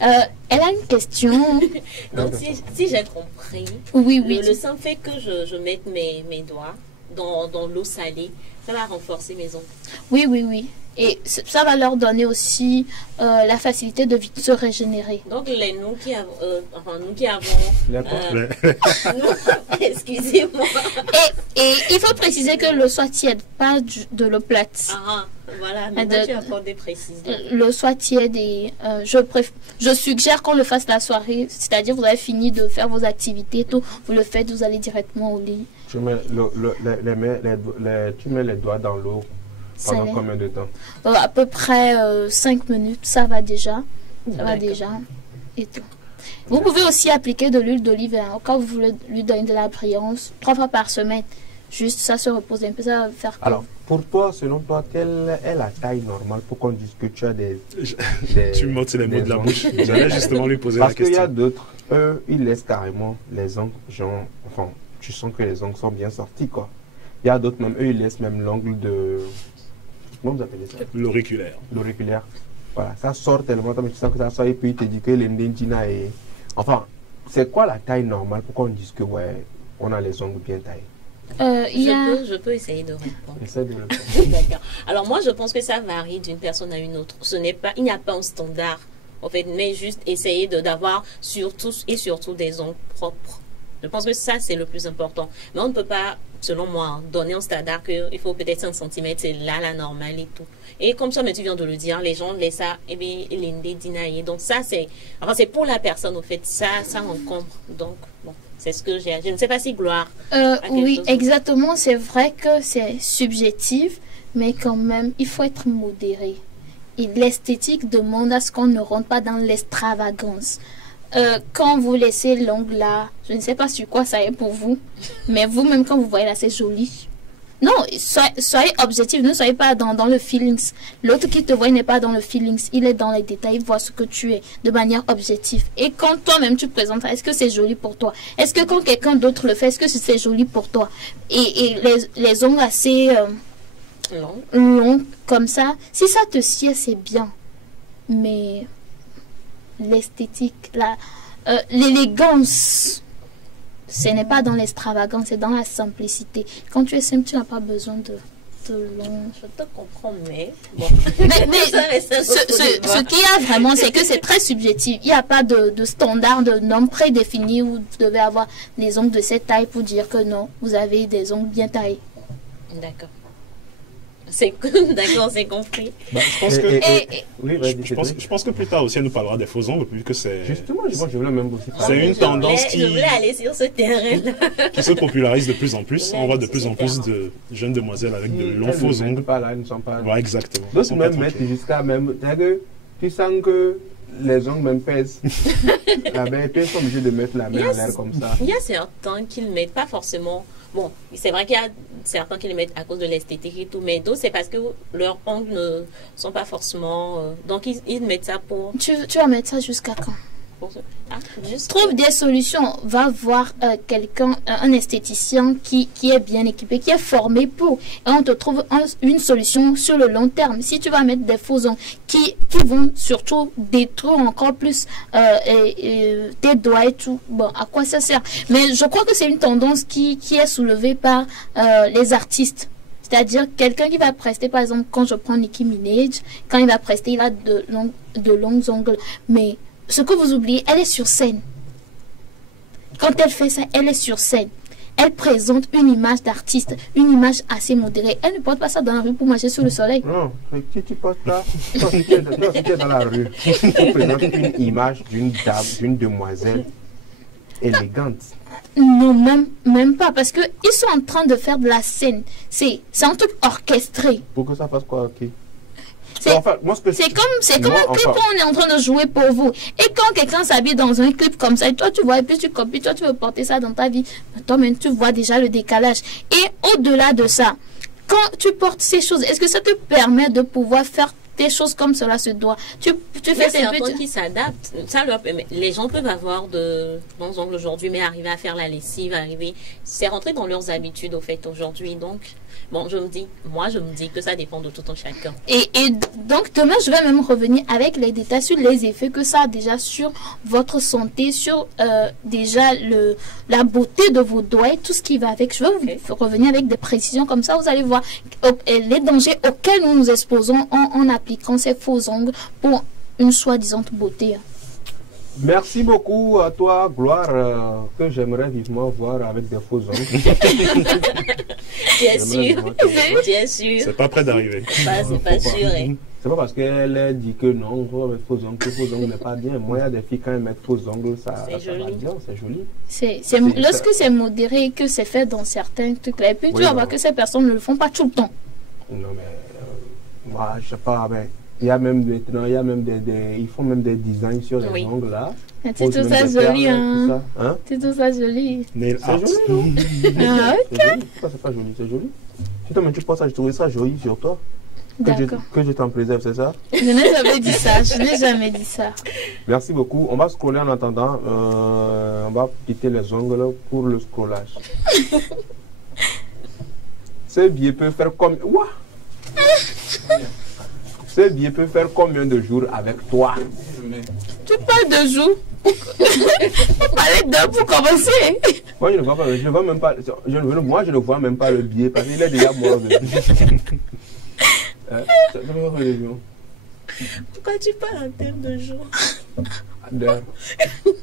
Elle a une question. Donc, si j'ai compris, oui. Le simple fait que je mette mes doigts dans l'eau salée, ça va renforcer mes ongles. Oui. Et ça va leur donner aussi la facilité de vite se régénérer. Donc, nous qui avons... Excusez-moi. Et il faut préciser que l'eau soit tiède, pas de l'eau plate. Voilà, maintenant tu apportes des précisions. L'eau soit tiède et je suggère qu'on le fasse la soirée, c'est-à-dire vous avez fini de faire vos activités, tout, vous le faites, vous allez directement au lit. Tu mets les doigts dans l'eau pendant combien de temps? À peu près 5 minutes, ça va déjà. Et tout. Vous pouvez aussi appliquer de l'huile d'olive quand vous voulez lui donner de la brillance 3 fois par semaine. Juste ça se repose un peu, ça va faire. Alors, pour toi, selon toi, quelle est la taille normale pour qu'on dise que tu as des tu me montes les mots de la bouche. J'allais justement lui poser la question. Parce qu'il y a d'autres, eux, ils laissent carrément les ongles, tu sens que les ongles sont bien sortis, quoi. Il y a d'autres, même eux, ils laissent même l'ongle de... Comment vous appelez ça? L'auriculaire. L'auriculaire. Voilà, ça sort tellement, mais tu sens que ça sort et puis il te dit que l'indéndina est... Enfin, c'est quoi la taille normale pour qu'on dise que, ouais, on a les ongles bien taillés? Je peux essayer de répondre. Essaye de répondre. D'accord. Alors moi, je pense que ça varie d'une personne à une autre. Il n'y a pas un standard, en fait, mais juste essayer d'avoir surtout des ongles propres. Je pense que ça, c'est le plus important. Mais on ne peut pas, selon moi, donner un standard qu'il faut peut-être 5 cm, c'est là la normale et tout. Et comme ça, mais tu viens de le dire, les gens laissent ça, et bien, l'indé dinaïe. Donc ça, c'est pour la personne, au fait, ça encombre. Donc, bon. C'est ce que j'ai. Je ne sais pas si Gloire. Oui, exactement. C'est vrai que c'est subjectif, mais quand même, il faut être modéré. Et l'esthétique demande à ce qu'on ne rentre pas dans l'extravagance. Quand vous laissez l'ongle là, je ne sais pas sur quoi ça est pour vous, mais vous-même, quand vous voyez là, c'est joli. Non, soyez objectif, ne soyez pas dans le feelings. L'autre qui te voit n'est pas dans le feelings, il est dans les détails, il voit ce que tu es de manière objective. Et quand toi-même tu présentes, est-ce que c'est joli pour toi? Est-ce que quand quelqu'un d'autre le fait, est-ce que c'est joli pour toi? Et les ongles assez longs comme ça, si ça te sied, c'est bien. Mais l'esthétique, l'élégance, ce n'est pas dans l'extravagance, c'est dans la simplicité. Quand tu es simple, tu n'as pas besoin de long. Je te comprends, mais... Bon. Ce qu'il y a vraiment, c'est que c'est très subjectif. Il n'y a pas de standard, de normes prédéfinies où vous devez avoir des ongles de cette taille pour dire que non, vous avez des ongles bien taillés. D'accord. D'accord, c'est compris. Je pense que plus tard aussi, elle nous parlera des faux ongles, vu que c'est... Justement, je voulais même aussi c'est une tendance je voulais aller sur ce terrain-là. Qui se popularise de plus en plus. On voit de plus en plus de jeunes demoiselles avec de longs faux ongles. Ils ne sont pas... Ouais, exactement. D'autres même mettent jusqu'à même... Tu sens que les ongles même pèsent. Ils sont obligés de mettre la main en l'air comme ça. Il y a certains qui ne mettent pas forcément... Bon, c'est vrai qu'il y a certains qui les mettent à cause de l'esthétique et tout, mais d'autres, c'est parce que leurs ongles ne sont pas forcément... donc, ils mettent ça pour... Tu vas mettre ça jusqu'à quand? Trouve des solutions. Va voir quelqu'un, un esthéticien qui est bien équipé, qui est formé pour. Et on te trouve une solution sur le long terme. Si tu vas mettre des faux ongles qui vont surtout détruire encore plus tes doigts et tout, bon, à quoi ça sert? Mais je crois que c'est une tendance qui est soulevée par les artistes. C'est-à-dire quelqu'un qui va prester, par exemple, quand je prends Nicki Minaj, quand il va prester, il a de longs ongles. Mais ce que vous oubliez, elle est sur scène. Quand elle fait ça, elle est sur scène. elle présente une image d'artiste, une image assez modérée. Elle ne porte pas ça dans la rue pour marcher sous le soleil. Non, mais si tu portes ça, si tu es dans la rue, tu présentes une image d'une dame, d'une demoiselle élégante. Non, même pas, parce qu'ils sont en train de faire de la scène. C'est un truc orchestré. Pour que ça fasse quoi, ok? C'est comme un clip où on est en train de jouer pour vous. Et quand quelqu'un s'habille dans un clip comme ça, et toi tu vois, et puis tu copies, toi tu veux porter ça dans ta vie, toi-même tu vois déjà le décalage. Et au-delà de ça, quand tu portes ces choses, est-ce que ça te permet de pouvoir faire des choses comme cela se doit? Tu fais ces petits qui s'adaptent. Les gens peuvent avoir de bons ongles aujourd'hui, mais arriver à faire la lessive, c'est rentré dans leurs habitudes au fait aujourd'hui. Donc, bon, je me dis que ça dépend de tout un chacun. Et donc demain, je vais même revenir avec les détails sur les effets que ça a déjà sur votre santé, sur déjà la beauté de vos doigts, tout ce qui va avec. Je vais vous revenir avec des précisions comme ça. Vous allez voir les dangers auxquels nous nous exposons en appliquant ces faux ongles pour une soi-disant beauté. Merci beaucoup à toi, Gloire, que j'aimerais vivement voir avec des faux ongles. Bien sûr, bien sûr. C'est pas près d'arriver. C'est pas sûr. C'est pas parce qu'elle dit que non, on va mettre faux ongles, que faux ongles n'est pas bien. Moi, il y a des filles, quand elles mettent faux ongles, ça va bien, c'est joli. Lorsque c'est modéré et que c'est fait dans certains trucs là, et puis tu vas voir que ces personnes ne le font pas tout le temps. Non, mais moi, je sais pas, mais il y a même ils font même des designs sur les ongles là. C'est tout ça joli, hein. C'est tout ça joli. C'est joli, non? Ah, ok. C'est pas joli, c'est joli. Si toi, tu penses ça, je trouvais ça joli sur toi. Que je t'en préserve, c'est ça? Je n'ai jamais dit ça, je n'ai jamais dit ça. Merci beaucoup. On va scroller en attendant. On va quitter les ongles pour le scrollage. Ce billet peut faire comme... Ouah! Ce billet peut faire combien de jours avec toi? Tu parles de jours? On parlait d'heures pour commencer. Moi, je ne vois pas, moi, je ne vois même pas le billet parce qu'il est déjà mort. Pourquoi tu parles en termes de jours? D'heures.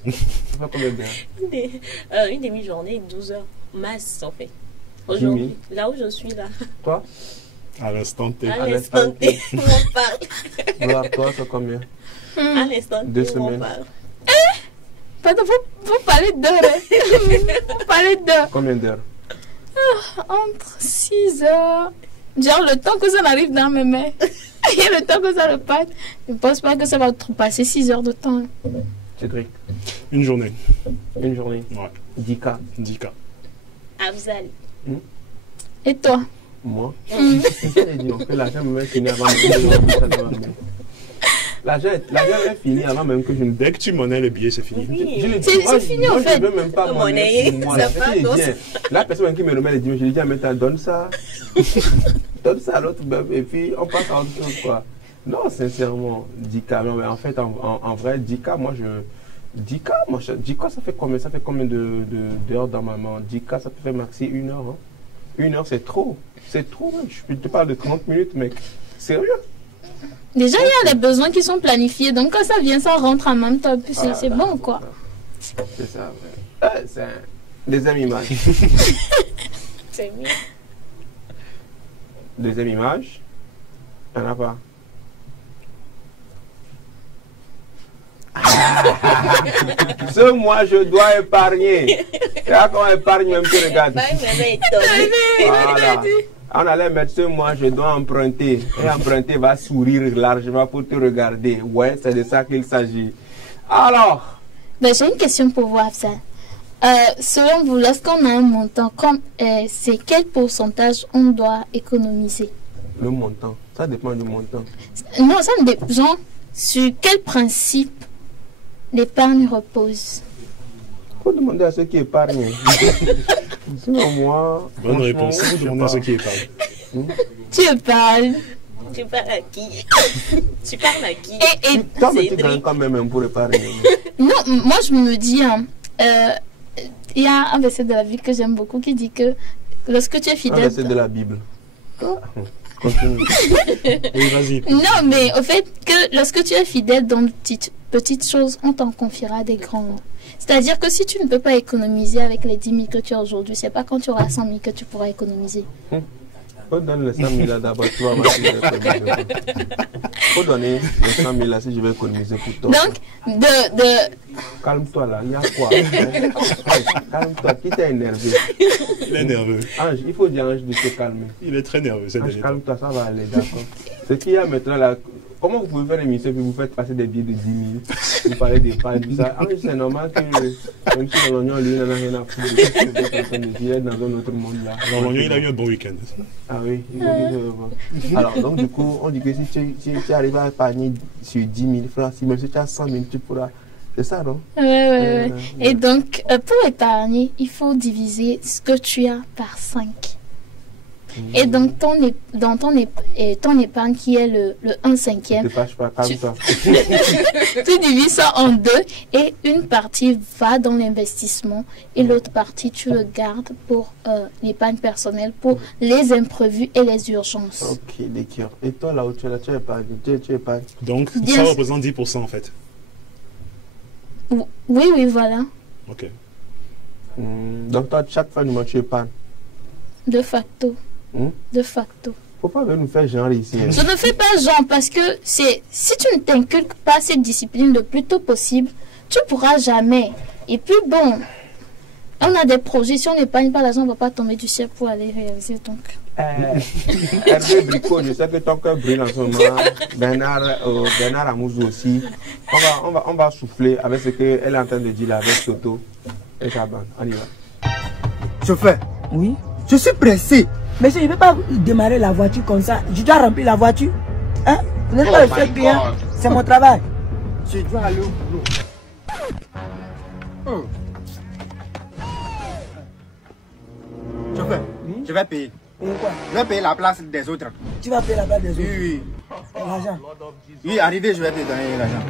Tu fais combien d'heures? Une demi-journée, 12 heures. Masse, en fait. Aujourd'hui, là où je suis là. Toi? À l'instant T. À l'instant T, on parle. Gloire, toi, c'est combien? À l'instant T, 2 semaines. Pardon, vous parlez d'heures. Vous parlez d'heures. Combien d'heures? Entre 6 heures. Genre le temps que ça arrive dans mes mains. Et le temps que ça reparte. Je ne pense pas que ça va passer 6 heures de temps. Cédric? Une journée. Une journée? Ouais. 10K. Afzal. Et toi? Moi? L'argent me finit avant même. L'argent est fini avant même que je ne... Dès que tu monnaies le billet, c'est fini. C'est fini en fait. Je ne veux même pas monnayer. La personne qui me remet les 10 000, je lui dis, mais donne ça. Donne ça à l'autre même. Et puis on passe à autre chose, quoi. Non, sincèrement, 10K. Non, mais en fait, en vrai, 10K, moi, 10K, ça fait combien? Ça fait combien d'heures dans ma main? 10K, ça peut faire maxi 1 heure. Hein? 1 heure, c'est trop. C'est trop. Je te parle de 30 minutes, mec. Sérieux? Déjà, il y a les besoins qui sont planifiés. Donc, quand ça vient, ça rentre en même temps. Puis c'est bon, quoi. C'est ça. C'est un deuxième image. C'est mieux. Deuxième image. Il n'y en a pas. Ce mois, je dois épargner. Là, quand on épargne, même tu regardes. Voilà. On allait mettre ce mois, je dois emprunter. Et emprunter va sourire largement pour te regarder. Ouais, c'est de ça qu'il s'agit. Alors. J'ai une question pour vous, Afzal. Selon vous, lorsqu'on a un montant, c'est quel pourcentage on doit économiser? Le montant, ça dépend du montant. Non, ça dépend sur quel principe l'épargne repose. Il faut demander à ceux qui épargnent. Sinon, moi. Bonne réponse. Il faut demander à ceux qui épargnent. Tu épargnes. Tu parles à qui? Tu parles à qui? Et toi, mais tu gagnes quand même pour épargner. Non, moi je me dis, il y a un verset de la Bible que j'aime beaucoup qui dit que lorsque tu es fidèle. Un verset de la Bible. Continue. Oui, vas-y. Non, mais au fait que lorsque tu es fidèle dans de petites choses, on t'en confiera des grandes. C'est-à-dire que si tu ne peux pas économiser avec les 10 000 que tu as aujourd'hui, c'est pas quand tu auras 100 000 que tu pourras économiser. Faut donner les 100 000 là d'abord, tu vas voir si je vais économiser. Faut donner les 100 000 là si je vais économiser pour toi. Donc, Calme-toi là, il y a quoi? Calme-toi, qui t'es énervé? Il est nerveux. Ange, il faut dire à Ange de se calmer. Il est très nerveux, c'est Ange, calme-toi, ça va aller, d'accord. Ce qu'il y a maintenant là, comment vous pouvez faire l'émission puis vous faites passer des billets de 10 000? Vous parlez des pailles, tout ça. Ange, c'est normal que même si l'oignon, lui, il n'en a rien à foutre de ce que vous êtes en train de dire, il est dans un autre monde là. Alors, l'oignon, il a eu un bon week-end. Ah oui, alors donc du coup, on dit que si tu arrives à épargner sur 10 000 francs, si même si tu as 100 000, tu pourras. C'est ça, non? Ouais. Et donc, pour épargner, il faut diviser ce que tu as par 5. Et donc, ton épargne qui est le 1/5, ne fâche pas, calme-toi. Tu divises ça en 2 et une partie va dans l'investissement et l'autre partie, tu le gardes pour l'épargne personnelle, pour les imprévus et les urgences. Ok, d'accord. Et toi, là où tu es là, tu épargnes. Donc, ça représente 10% en fait. Oui, voilà. Ok. Donc, toi, chaque fin du mois, tu épargnes. De facto. De facto. Faut pas nous faire genre ici. Je ne fais pas genre parce que si tu ne t'inculques pas cette discipline le plus tôt possible, tu ne pourras jamais. Et puis bon, on a des projets, si on n'épargne pas l'argent, on ne va pas tomber du ciel pour aller réaliser. Donc. Hervé Bricot, je sais que ton cœur brille en ce moment. Bernard Amouzou aussi. On va souffler avec ce qu'elle est en train de dire là avec Soto et Chaban. On y va. Chauffeur. Oui. Je suis pressé. Mais je ne peux pas démarrer la voiture comme ça. Je dois remplir la voiture. Hein? Vous n'êtes pas le seul client. C'est mon travail. Je dois aller au boulot. Chauffeur, je vais payer. Pourquoi? Je vais payer la place des autres. Tu vas payer la place des autres? Oui. L'argent? Oui, arrivé, je vais te donner l'argent.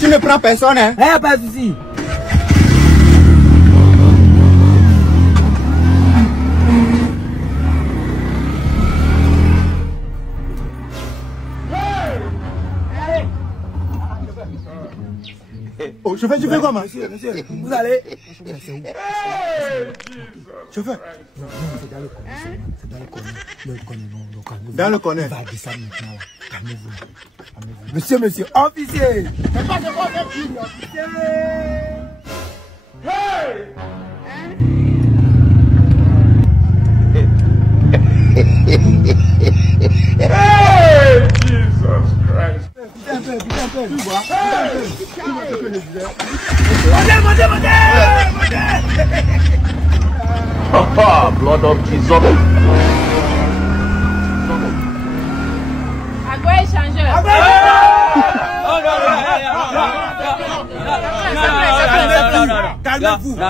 Tu ne prends personne, hein? Pas de souci. Oh, chauffeur, tu fais comment? Monsieur, vous allez. Chauffeur. Non, c'est dans le corner. C'est dans le corner. Dans le corner. On va descendre maintenant là. Calmez-vous. Monsieur, officier. C'est pas de quoi faire plus, officier. Hey! Hey! Jesus Christ. Un peu. Tu vois? Blood of Jesus. À quoi échangeur? Calmez-vous. Non.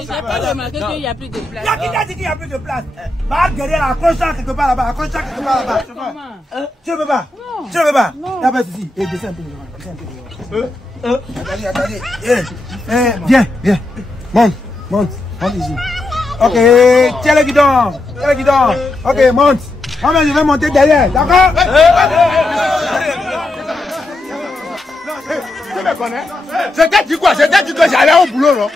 J'ai pas remarqué qu'il n'y a plus de place. Qui t'a dit qu'il n'y a plus de place? Va derrière la accroche-la quelque part là-bas. Tu ne veux pas? Tu ne veux pas? Il n'y a pas de souci. Descends un peu. Attendez. Viens. Monte ici. Ok, tiens le guidon. Ok, monte. Je vais monter derrière, d'accord? Tu me connais? Je t'ai dit quoi? Je t'ai dit que j'allais au boulot, non?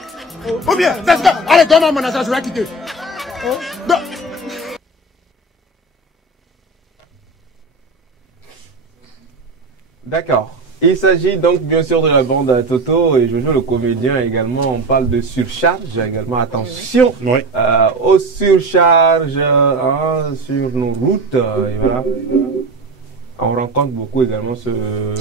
Ou bien, c'est ça. Allez, donne-moi mon argent, je vais quitter. D'accord. Il s'agit donc bien sûr de la bande à Toto et Jojo le comédien également. On parle de surcharge également. Attention aux surcharges sur nos routes. Et voilà. On rencontre beaucoup également ce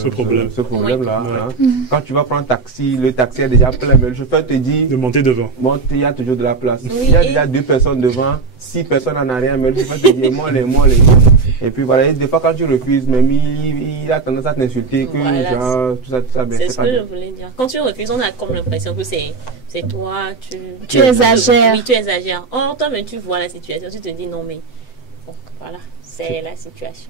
problème-là. Quand tu vas prendre un taxi, le taxi est déjà plein, mais le chauffeur te dit de monter devant. Il y a toujours de la place. Il y a déjà 2 personnes devant, 6 personnes en arrière, mais le chauffeur te dit moi les. Et puis voilà, des fois quand tu refuses, même il a tendance à t'insulter que genre, tout ça. C'est ce que je voulais dire. Quand tu refuses, on a comme l'impression que c'est toi, tu exagères. Oui, tu exagères. Or, toi, mais tu vois la situation, tu te dis non, mais bon, voilà. C'est la situation.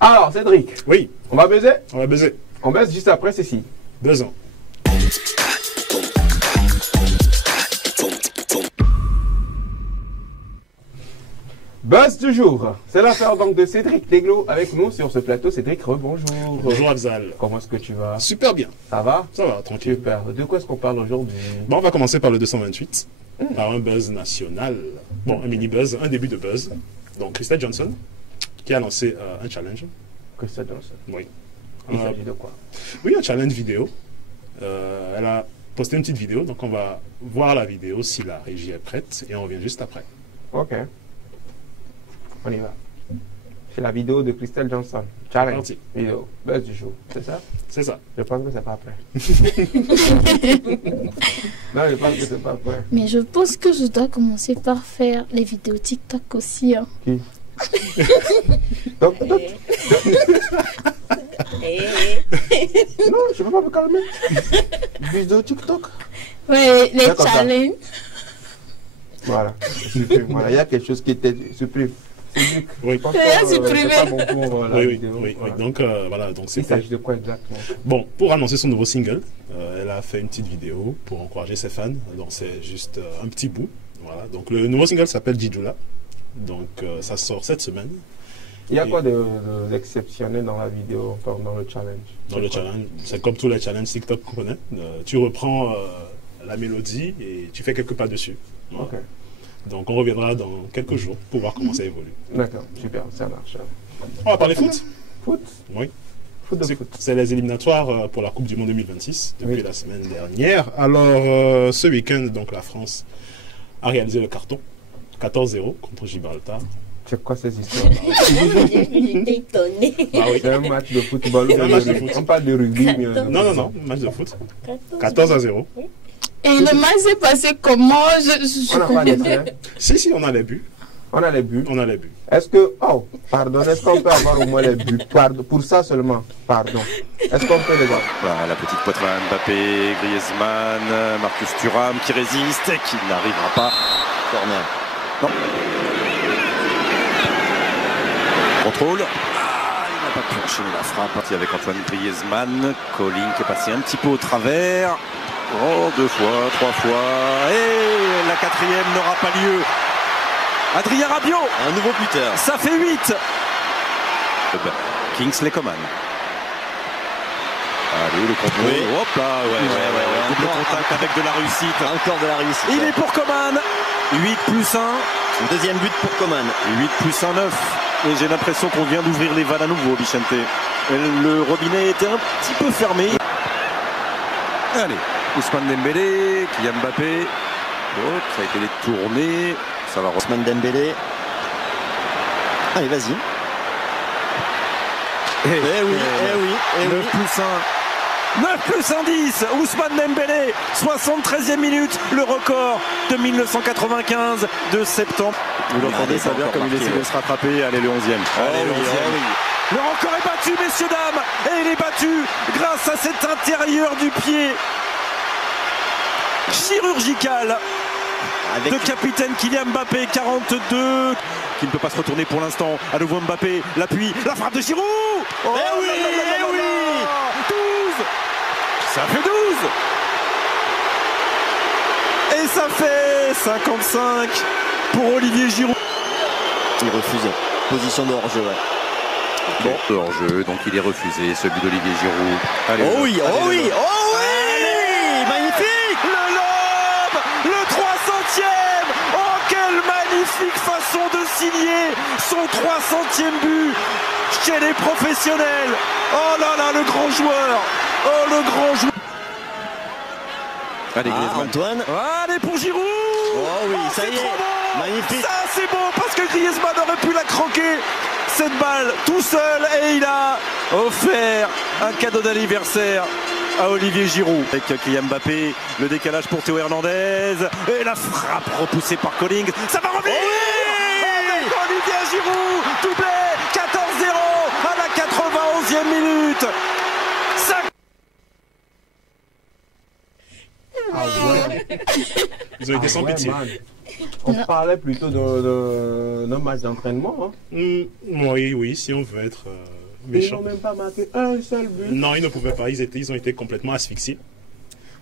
Alors, Cédric. Oui. On va baiser? On va baiser. On baise juste après ceci. 2 ans. Buzz du jour. C'est l'affaire donc de Cédric Deglo avec nous sur ce plateau. Cédric, rebonjour. Bonjour Afzal. Comment est-ce que tu vas? Super bien. Ça va? Ça va, tranquille. Super. De quoi est-ce qu'on parle aujourd'hui? Bon, on va commencer par le 228, par un buzz national. Bon, un mini-buzz, un début de buzz. Donc, Crystal Johnson, qui a lancé un challenge. Crystal Johnson? Oui. Il s'agit de quoi? Oui, un challenge vidéo. Elle a posté une petite vidéo, donc on va voir la vidéo si la régie est prête et on revient juste après. Ok. On y va. C'est la vidéo de Crystal Johnson. Challenge. Parti. Vidéo. Buzz du jour. C'est ça? C'est ça. Je pense que c'est pas prêt. Non, je pense que c'est pas prêt. Mais je pense que je dois commencer par faire les vidéos TikTok aussi. Hein. Qui? Donc, non, je ne peux pas me calmer. Vidéo TikTok. Ouais, les challenges. Voilà. Voilà, il y a quelque chose qui était supprime. Oui. C'est pas bon pour la vidéo. Oui. Voilà. Donc, voilà. Donc, il s'agit de quoi exactement? Bon, pour annoncer son nouveau single, elle a fait une petite vidéo pour encourager ses fans. Donc, c'est juste un petit bout. Voilà. Donc, le nouveau single s'appelle Jijula. Donc, ça sort cette semaine. Il y a quoi d'exceptionnel dans la vidéo, dans le challenge? Dans le challenge, c'est comme tous les challenges TikTok qu'on connaît. Tu reprends la mélodie et tu fais quelques pas dessus. Voilà. Ok. Donc, on reviendra dans quelques jours pour voir comment ça évolue. D'accord, super, ça marche. On va parler foot. Foot? Oui. Foot. C'est les éliminatoires pour la Coupe du Monde 2026 depuis la semaine dernière. Alors, ce week-end, donc la France a réalisé le carton 14-0 contre Gibraltar. C'est quoi ces histoires? J'étais étonnée. Ah oui. C'est un match de football. Un match de foot. On parle de rugby. Non, match de foot. 14-0. Et le match s'est passé comment? On n'a pas les faits. Si, on a les buts. On a les buts. On a les buts. Est-ce que, est-ce qu'on peut avoir au moins les buts? Pardon, pour ça seulement, pardon. Est-ce qu'on peut les voir? Voilà, la petite poitrine, Mbappé, Griezmann, Marcus Thuram qui résiste et qui n'arrivera pas. Corner. Non. Contrôle. Il n'a pas pu enchaîner la frappe. Avec Antoine Griezmann. Colling qui est passé un petit peu au travers. Oh, 2 fois, 3 fois. Et la 4e n'aura pas lieu. Adrien Rabiot. Un nouveau buteur. Ça fait 8. Kingsley Coman. Allez, le contrôle. Oui. Hop là, ouais. Double contact avec de la réussite. Encore de la réussite. Il est pour Coman. 8 plus 1. Deuxième but pour Coman. 8 plus 1, 9. Et j'ai l'impression qu'on vient d'ouvrir les vannes à nouveau, Vicente. Le robinet était un petit peu fermé. Allez, Ousmane Dembélé, Kylian Mbappé. Oh, ça a été détourné. Ça va. Ousmane Dembélé. Allez, vas-y. Eh oui. 9 plus 1. 9 plus 1, 10. Ousmane Dembélé, 73e minute, le record de 1995 de septembre. Vous l'entendez, ça vient comme il essaie de se rattraper. Allez, le 11e. Allez, le 11e. Le record est battu, messieurs, dames. Et il est battu grâce à cet intérieur du pied chirurgical de capitaine Kylian Mbappé, 42. Qui ne peut pas se retourner pour l'instant. À nouveau Mbappé, l'appui, la frappe de Giroud. Oh, eh oui. 12. Ça fait 12. Et ça fait 55 pour Olivier Giroud. Il refuse. Position de hors-jeu, Bon, hors-jeu, donc il est refusé, celui d'Olivier Giroud. Allez, magnifique. Le lobe, le 300e. Oh, quelle magnifique façon de signer son 300e but chez les professionnels. Oh là là, le grand joueur. Oh, le grand joueur. Allez, Antoine. Allez pour Giroud. Oh oui, ça y est. Magnifique. Ça, c'est bon parce que Griezmann aurait pu la croquer. Cette balle tout seul et il a offert un cadeau d'anniversaire à Olivier Giroud. Avec Kylian Mbappé, le décalage pour Théo Hernandez et la frappe repoussée par Colling. Ça va revenir. Avec Olivier Giroud, doublé 14-0 à la 91e minute. Ça... Ils ont été sans pitié. On parlait plutôt d'un match d'entraînement. Oui, si on veut être méchant. Ils n'ont même pas marqué un seul but. Non, ils ne pouvaient pas. Ils ont été complètement asphyxiés.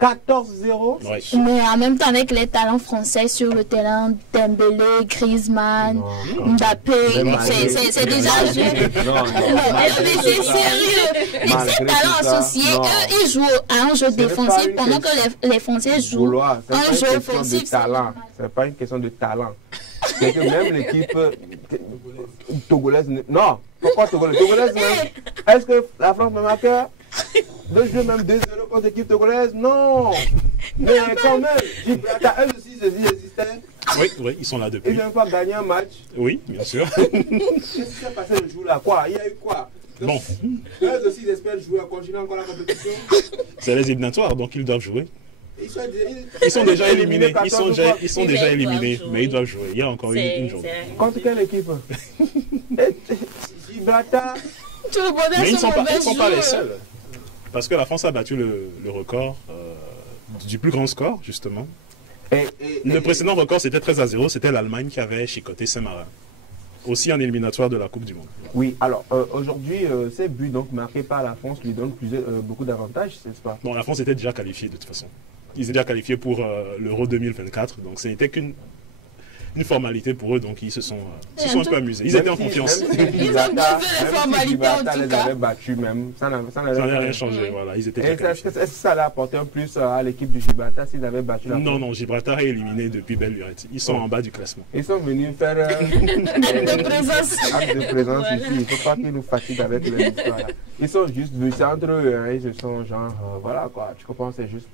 14-0. Ouais. Mais en même temps, avec les talents français sur le terrain, Dembélé, Griezmann, Mbappé, c'est déjà... Non, mais c'est sérieux. Et ces talents associés, eux, ils jouent à un jeu défensif pendant que les Français jouent à un jeu offensif. C'est pas une question de talent. C'est que même l'équipe togolaise... Non, pourquoi togolaise? Togolaise même. Est-ce que la France m'a marqué 2 jeux, même 2-0 contre l'équipe togolaise? Non. Mais quand même, Gibraltar, elles aussi, existaient. Oui, ils sont là depuis. Ils n'ont pas gagné un match. Oui, bien sûr. Qu'est-ce qui s'est passé le jour-là? Quoi? Il y a eu quoi? Bon. Elles aussi, ils espèrent jouer, continuer encore la compétition. C'est les éliminatoires, donc ils doivent jouer. Ils sont déjà éliminés. Ils sont déjà éliminés, mais ils doivent jouer. Il y a encore une journée. Contre quelle équipe? Gibraltar. Mais ils ne sont pas les seuls. Parce que la France a battu le record du plus grand score, justement. Le précédent record, c'était 13-0. C'était l'Allemagne qui avait chicoté Saint-Marin. Aussi en éliminatoire de la Coupe du Monde. Oui, alors aujourd'hui, ces buts donc, marqués par la France lui donnent beaucoup d'avantages, n'est-ce pas? Bon, la France était déjà qualifiée de toute façon. Ils étaient déjà qualifiés pour l'Euro 2024, donc ce n'était qu'une formalité pour eux, donc ils se sont un peu amusés. Ils étaient en confiance. Ils ont bien fait les formalités en tout les cas. avait battus même. Ça n'a rien changé, voilà. Ils étaient est-ce que ça allait apporter un plus à l'équipe du Gibraltar s'ils avaient battu la France? Non, Gibraltar est éliminé depuis belle lurette. Ils sont en bas du classement. Ils sont venus faire acte de présence ici. Il ne faut pas qu'ils nous fatiguent avec leur histoire. Ils sont juste venus entre eux, hein. Ils se sont genre, voilà quoi, tu comprends, c'est juste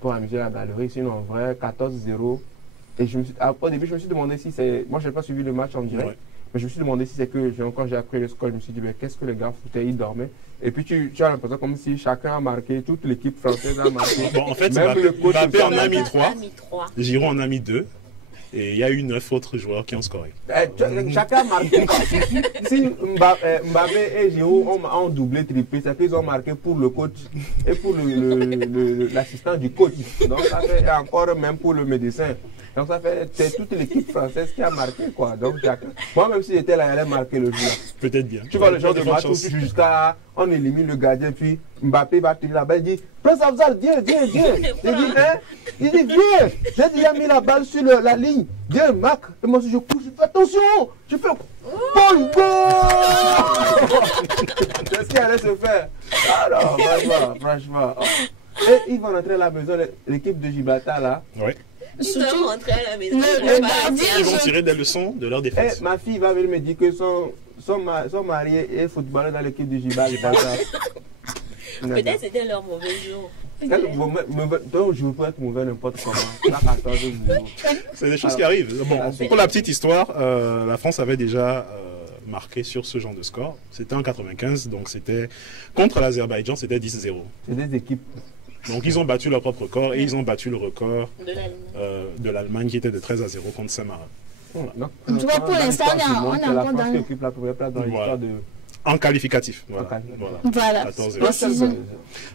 pour amuser la galerie. Sinon, en vrai, 14-0. Et au début, je me suis demandé si c'est... Moi, je n'ai pas suivi le match en direct, mais je me suis demandé si c'est que, quand j'ai appris le score, je me suis dit, mais qu'est-ce que les gars foutaient, ils dormaient. Et puis, tu as l'impression comme si chacun a marqué, toute l'équipe française a marqué. Bon, en fait, Mbappé en a mis 3, Giroud en a mis 2, et il y a eu 9 autres joueurs qui ont scoré. Chacun a marqué. Si Mbappé et Giroud ont doublé, triplé, c'est qu'ils ont marqué pour le coach et pour l'assistant du coach. Donc, ça fait encore même pour le médecin. Donc ça fait, c'est toute l'équipe française qui a marqué quoi. Donc moi même si j'étais là, j'allais marquer le jeu. Peut-être bien. Tu vois le genre de match où jusqu'à on élimine le gardien, puis Mbappé va tenir la balle, il dit Prince Afzal, viens. Il dit hein? Il dit viens. J'ai déjà mis la balle sur la ligne. Viens, marque. Et moi si je couche, je fais attention. Je fais Paul go. C'est ce qui allait se faire. Alors, franchement. Et ils vont rentrer à la maison, l'équipe de Gibraltar là. Oui. Surtout rentrer à la maison. Ils vont tirer des leçons de leur défense. Ma fille va venir me dire que son mari est footballeur dans l'équipe du Gibraltar. Peut-être c'était leur mauvais jour. Donc je peux être mauvais n'importe comment. C'est des choses qui arrivent. Bon, pour la petite histoire, la France avait déjà marqué sur ce genre de score. C'était en 95, donc c'était contre l'Azerbaïdjan, c'était 10-0. C'est des équipes. Donc ils ont battu leur propre record et ils ont battu le record de l'Allemagne qui était de 13-0 contre Saint-Marin. Voilà. Tu vois, pour l'instant, on est encore dans... qui occupe la première place dans l'histoire de... En qualificatif. Voilà.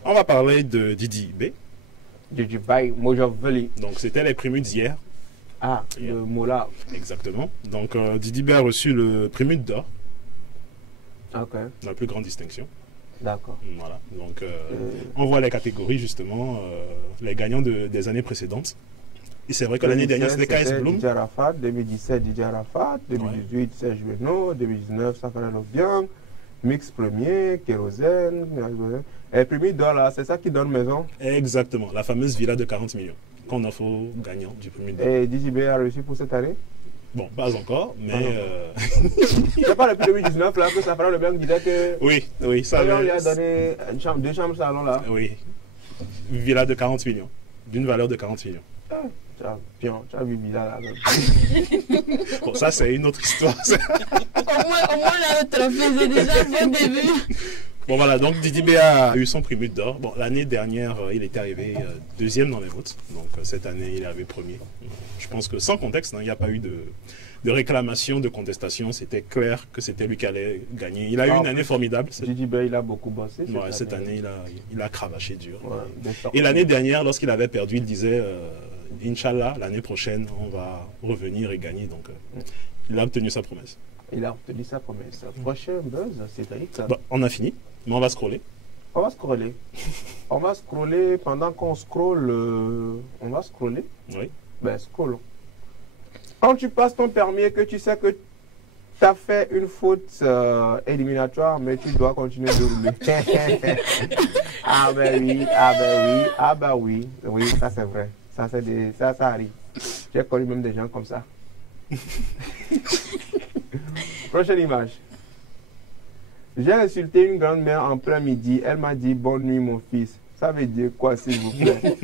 On va parler de Didi B. Didi Bay, Mojaveli. Donc c'était les Primudes d'hier. Ah, le Mola. Exactement. Donc Didi B a reçu le Primude d'or. Ok. La plus grande distinction. D'accord. Voilà. Donc, on voit les catégories, justement, les gagnants des années précédentes. Et c'est vrai que l'année dernière, c'était KS Bloom. Didier Arafat, 2017, Didier Arafat, 2018, Serge Benoît, 2019, Safran Lobiang, Mix premier, Kérosène. Et premier d'or, là, c'est ça qui donne maison? Exactement. La fameuse villa de 40 millions qu'on offre aux gagnants du premier d'or. Et DJB a réussi pour cette année? Bon, pas encore, mais... C'est pas depuis 2019 là, que Safran Lobiang disait que... Oui, ça on lui a donné deux chambres salon là. Oui, une villa de 40 millions, d'une valeur de 40 millions. Tu as vu bizarre là. Bon, ça c'est une autre histoire. Au moins là, le trophée, c'est déjà un bon début. Bon voilà, donc Didi B a eu son Primude d'or. Bon, l'année dernière, il était arrivé deuxième dans les votes. Donc cette année, il est arrivé premier. Je pense que sans contexte, il n'y a pas eu de réclamation, de contestation. C'était clair que c'était lui qui allait gagner. Il a eu une année formidable. Didi B, il a beaucoup bossé. Cette année, il a cravaché dur. Et l'année dernière, lorsqu'il avait perdu, il disait Inch'Allah, l'année prochaine, on va revenir et gagner. Donc il a obtenu sa promesse. Il a obtenu sa promesse. Prochain buzz, Cédric. On a fini, mais on va scroller. On va scroller. On va scroller pendant qu'on scrolle. On va scroller. Oui. Ben, scrollons. Quand tu passes ton permis et que tu sais que tu as fait une faute éliminatoire, mais tu dois continuer de rouler. Ah ben oui, ah ben oui, ah ben oui. Oui, ça c'est vrai. Ça arrive. J'ai connu même des gens comme ça. Prochaine image. J'ai insulté une grand-mère en plein midi. Elle m'a dit bonne nuit mon fils. Ça veut dire quoi s'il vous plaît?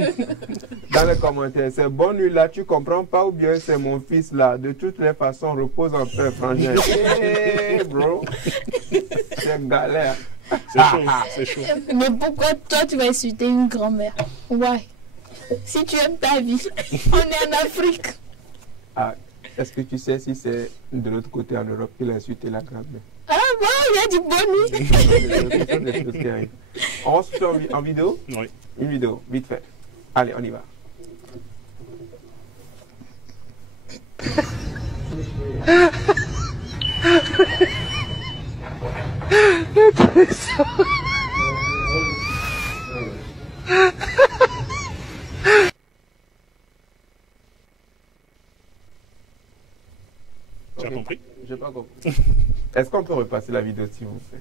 Dans les commentaires, c'est bonne nuit là, tu comprends pas ou bien c'est mon fils là. De toutes les façons, repose en paix, frangin. Hey, bro. C'est galère. C'est chaud, c'est chaud. Mais pourquoi toi tu vas insulter une grand-mère? Ouais. Si tu aimes ta vie, on est en Afrique. Ah, est-ce que tu sais si c'est de l'autre côté en Europe qu'il a insulté la grand-mère? Ah bon, il y a du bonne nuit. On se fait en vidéo? Oui. Une vidéo, vite fait. Allez, on y va. Tu as compris? J'ai pas compris. Est-ce qu'on peut repasser la vidéo s'il vous plaît?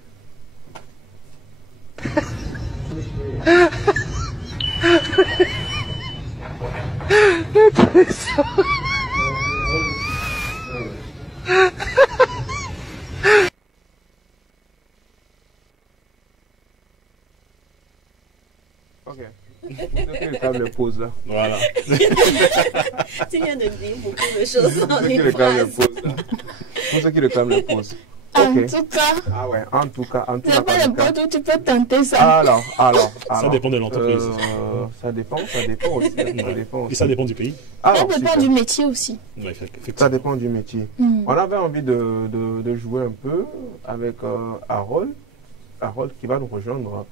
Ok. Le câble pause là. Voilà. Tu viens de dire beaucoup de choses en une phrase. Pour ceux qui réclament le pause. En tout cas. Ah ouais, en tout cas. C'est pas n'importe où tu peux tenter ça. Alors. Ça dépend de l'entreprise. Ça dépend aussi. Et ça dépend du pays. Ça dépend du métier aussi. Ouais, ça dépend du métier. On avait envie de jouer un peu avec Harold. Harold qui va nous rejoindre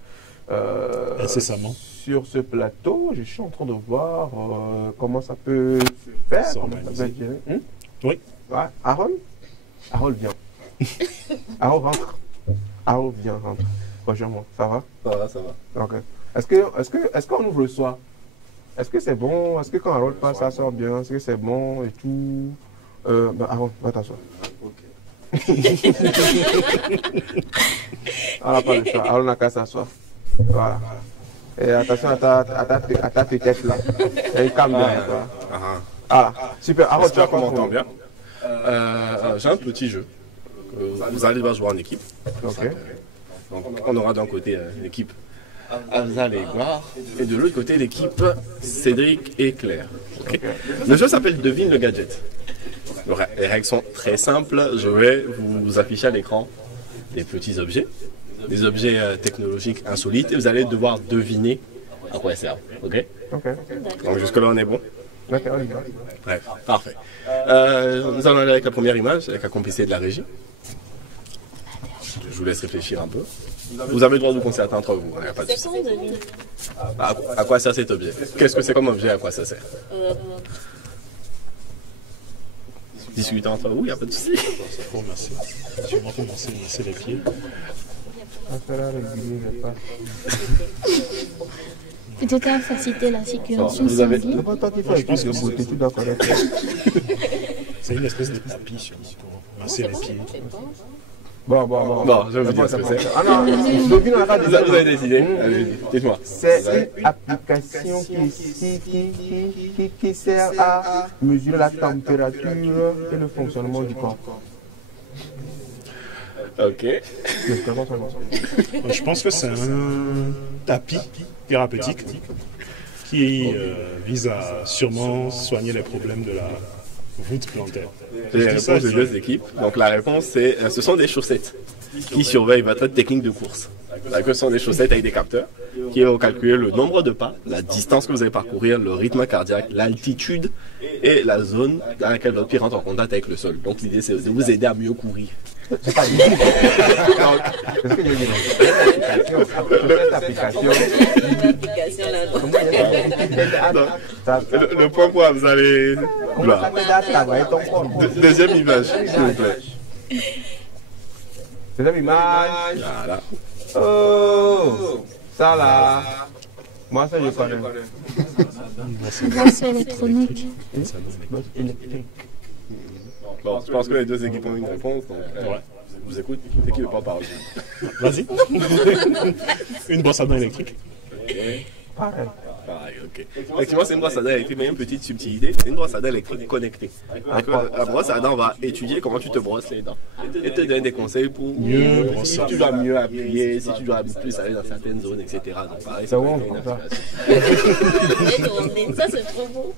incessamment sur ce plateau. Je suis en train de voir comment ça peut se faire. Comment ça peut être géré. Oui. Ouais. Harold vient. Harold rentre. Harold vient, rentre. Rejoins-moi. Ça va? Ça va. Ok. Est-ce qu'on ouvre le soir? Est-ce que c'est bon? Est-ce que quand Harold passe, ça sort bien? Est-ce que c'est bon et tout? Harold, va t'asseoir. Ok. On n'a pas le choix. Harold n'a qu'à s'asseoir. Voilà. Et attention à ta tête là. Et calme bien. Ah, super. Harold, tu as qu'on m'entend bien. J'ai un petit jeu. Vous allez devoir jouer en équipe. Ok. Donc, on aura d'un côté l'équipe Afzal et Igmar, et de l'autre côté l'équipe Cédric et Claire. Okay. Le jeu s'appelle Devine le gadget. Les règles sont très simples. Je vais vous afficher à l'écran des petits objets, des objets technologiques insolites, et vous allez devoir deviner à quoi ils servent. Ok. Donc jusque-là on est bon. D'accord, on y va. Bref, parfait. Nous allons aller avec la première image, avec la complicité de la régie. Je vous laisse réfléchir un peu. Vous avez le droit de vous concerter entre vous, il n'y a pas de souci. À quoi sert cet objet? Qu'est-ce que c'est comme objet? À quoi ça sert? Discuter entre vous, il n'y a pas de souci. Bon, merci. Je vais commencer à masser les pieds. Peut-être à faciliter la circulation vous avez... sanguine. Je pense que tu dois connaître. C'est une espèce de tapis pour masser les pieds. Bon, je vais vous dire ce que c'est. Ah non, vous avez décidé. Dites-moi. C'est une application qui sert à mesurer la température et le fonctionnement du corps. Ok. Je pense que c'est un tapis thérapeutique qui vise à sûrement soigner les problèmes de la voûte plantaire. J'ai la réponse de deux équipes. Donc la réponse c'est, ce sont des chaussettes qui surveillent votre technique de course. Ce sont des chaussettes avec des capteurs qui vont calculer le nombre de pas, la distance que vous allez parcourir, le rythme cardiaque, l'altitude et la zone dans laquelle votre pied rentre en contact avec le sol. Donc l'idée c'est de vous aider à mieux courir. C'est pas le point quoi, vous allez... Deuxième image, s'il vous plaît. Deuxième image. Voilà. Oh, Ça là, moi ça je connais. Brosse électronique. Brosse électrique. Bon, je pense que les deux équipes ont une réponse, donc je vous écoute. C'est qui veut pas parler? Vas-y. Une brosse à dents électrique. Pareil. Pareil, ok. Effectivement, c'est une brosse à dents électrique, mais il y a une petite subtilité. C'est une brosse à dents électrique connectée. Donc, la brosse à dents va étudier comment tu te brosses les dents et te donner des conseils pour mieux brosser. Si tu dois mieux appuyer, si tu dois plus aller dans certaines zones, etc. Donc, pareil, c'est bon, comme ça. Ça, c'est trop beau.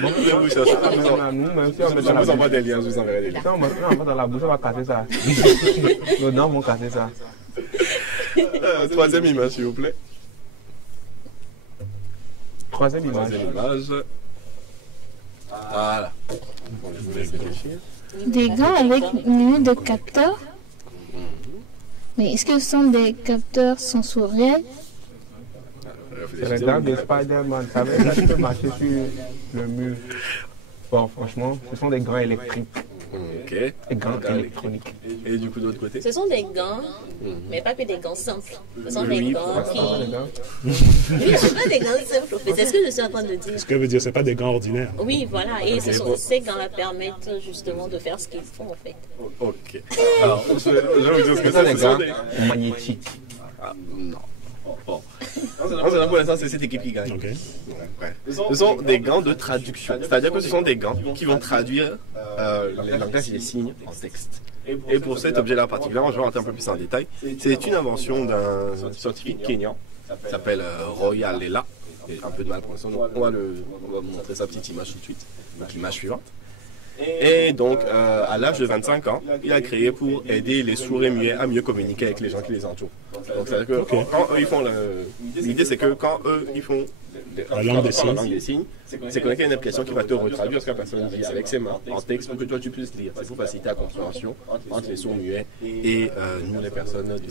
Bon, vous cherchez. Je vous envoie des liens, je vous enverrai des liens. Non, on va dans la bouche, on va casser ça. Nos dents vont casser ça. Troisième image, s'il vous plaît. Troisième image. Voilà. Je vous laisse réfléchir. Des gants avec menu de capteurs. Mais est-ce que ce sont des capteurs sensoriels? C'est les gants de Spider-Man. Ça peut marcher sur le mur. Bon, franchement, ce sont des gants électriques. Ok. Des gants électroniques. Et du coup, de l'autre côté? Ce sont des gants, mais pas que des gants simples. Ce sont des gants qui. Oui, ce sont pas des gants simples, en fait. C'est ce que je suis en train de dire. Ce que veut dire, c'est pas des gants ordinaires. Oui, voilà. Et ces gants-là permettent justement de faire ce qu'ils font, en fait. Ok. Alors, je vais vous dire ce que c'est. Des gants magnétiques. Ah, non. Bon. Pour l'instant, c'est cette équipe qui gagne. Okay. Ouais. Ce sont des gants de traduction. C'est-à-dire que ce sont des gants qui vont traduire les langages et les signes en texte. Et pour cet objet-là particulièrement, je vais rentrer un peu plus en détail. C'est une invention d'un scientifique kényan qui s'appelle Roy Alela. J'ai un peu de mal pour l'instant, donc on va vous montrer sa petite image tout de suite. Donc l'image suivante. Et donc, à l'âge de 25 ans, il a créé pour aider les sourds et muets à mieux communiquer avec les gens qui les entourent. Donc, c'est-à-dire que quand eux, ils font l'idée, c'est que quand eux, ils font la langue des signes, c'est connecté à une application qui va te retraduire ce que la personne dit avec ses mains en texte pour que toi tu puisses lire. C'est pour faciliter la compréhension entre les sourds muets et nous, les personnes du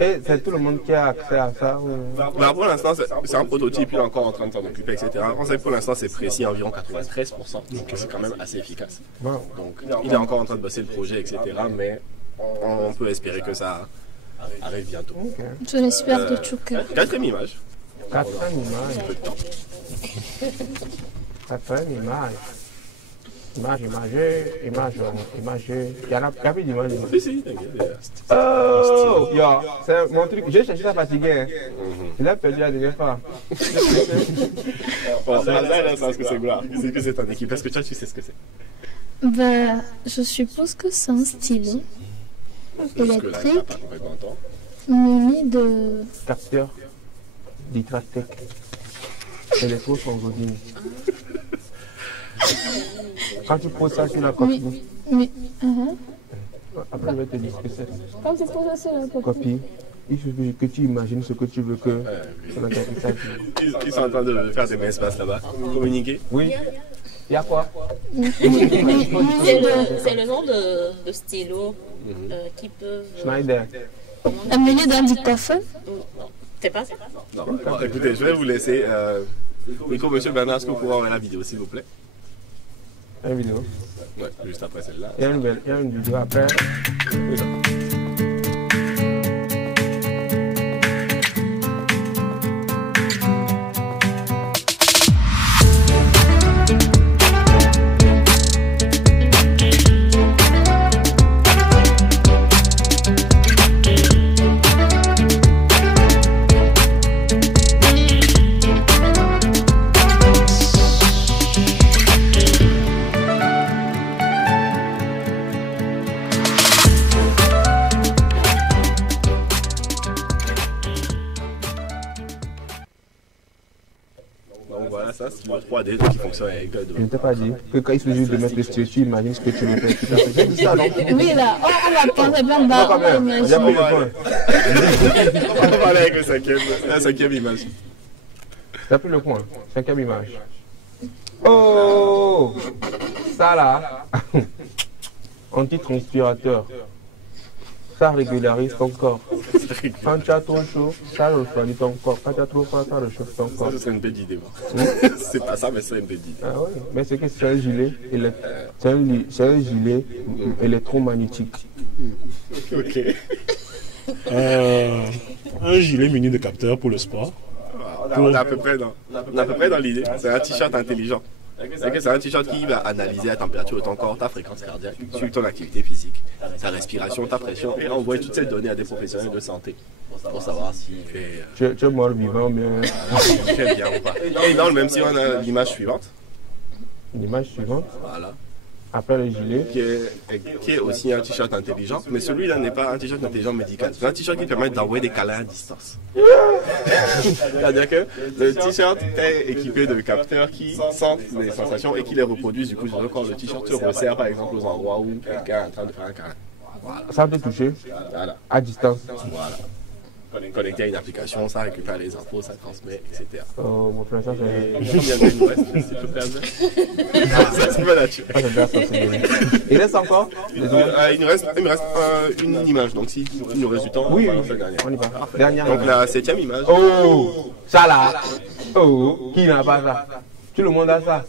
Et c'est tout le monde qui a accès à ça bah, pour l'instant, c'est un prototype, il est encore en train de s'en occuper, etc. On sait que pour l'instant, c'est précis, environ 93%. Donc, c'est quand même assez efficace. Donc, il est encore en train de bosser le projet, etc. Mais on peut espérer que ça arrive bientôt. Je l'espère de tout cœur. Quatrième image. Quatrième image. Quatrième image. Image. Il y a plus d'images. Si, oh, c'est mon truc. J'ai cherché ça fatigué. Hein. Je l'ai perdu la dernière fois. Bon, c'est ce que c'est, Gloire. C'est que c'est en équipe. Est-ce que tu sais ce que c'est? Bah, je suppose que c'est un stylo électrique muni de capteur d'Hydratec. Électro-sensoriel. Quand tu poses ça sur la copie, après je vais te dire ce que c'est. Quand tu poses ça sur la copie, il suffit que tu imagines ce que tu veux que ils sont en train de faire des espaces là-bas. Communiquer. Oui. Il y a quoi? C'est le nom de stylos qui peuvent... Schneider. Un menu d'un dictaphone? Non, c'est pas ça. Non, bon, écoutez, je vais vous laisser. Micro, monsieur Bernard, est-ce que vous pouvez envoyer la vidéo, s'il vous plaît? Une vidéo? Ouais, juste après celle-là. Il y a une vidéo après. Oui, ça. Ça, c'est le 3D qui fonctionne avec le. Je ne t'ai pas dit que quand il suffit de mettre le stylo, tu imagines ce que tu veux faire. Oui, là, on va penser bien bas. On va parler avec la cinquième image. T'as pris le point. Cinquième image. Oh, ça là, antitranspirateur. Ça régularise ton corps. Quand tu as trop chaud, ça refroidit ton corps. Quand tu as trop froid, ça réchauffe ton corps. Ça, c'est une belle idée. C'est pas ça, mais c'est une belle idée. Ah oui, mais c'est que c'est un gilet, c'est un gilet électromagnétique. Ok. un gilet muni de capteurs pour le sport. On est à peu près dans l'idée. C'est un t-shirt intelligent. C'est un t-shirt qui va analyser la température de ton corps, ta fréquence cardiaque, suivre ton activité physique, ta respiration, ta pression, et envoyer toutes ces données à des professionnels de santé pour savoir s'il fait... Tu es mort vivant, mais... Très bien ou pas. Et dans le même si on a l'image suivante. L'image suivante. Voilà. Après le gilet. Qui est aussi un t-shirt intelligent, mais celui-là n'est pas un t-shirt intelligent médical. C'est un t-shirt qui permet d'envoyer des câlins à distance. C'est-à-dire que le t-shirt est équipé de capteurs qui sentent les sensations et qui les reproduisent. Du coup, quand le t-shirt se resserre par exemple aux endroits où quelqu'un est en train de faire un câlin. Voilà. Ça peut toucher. Voilà. À distance. Voilà. Connecté à une application, ça récupère les infos, ça transmet, etc. Oh, mon frère, ça c'est... Combien de nous reste, s'il te plaît? Ça, c'est pas naturel. Il reste encore il me reste une image, donc si il nous reste du temps, oui, on va faire dernière. On y va. Dernière donc image. La 7e image. Oh, ça là. Oh, qui n'a pas ça? Tout le monde a ça.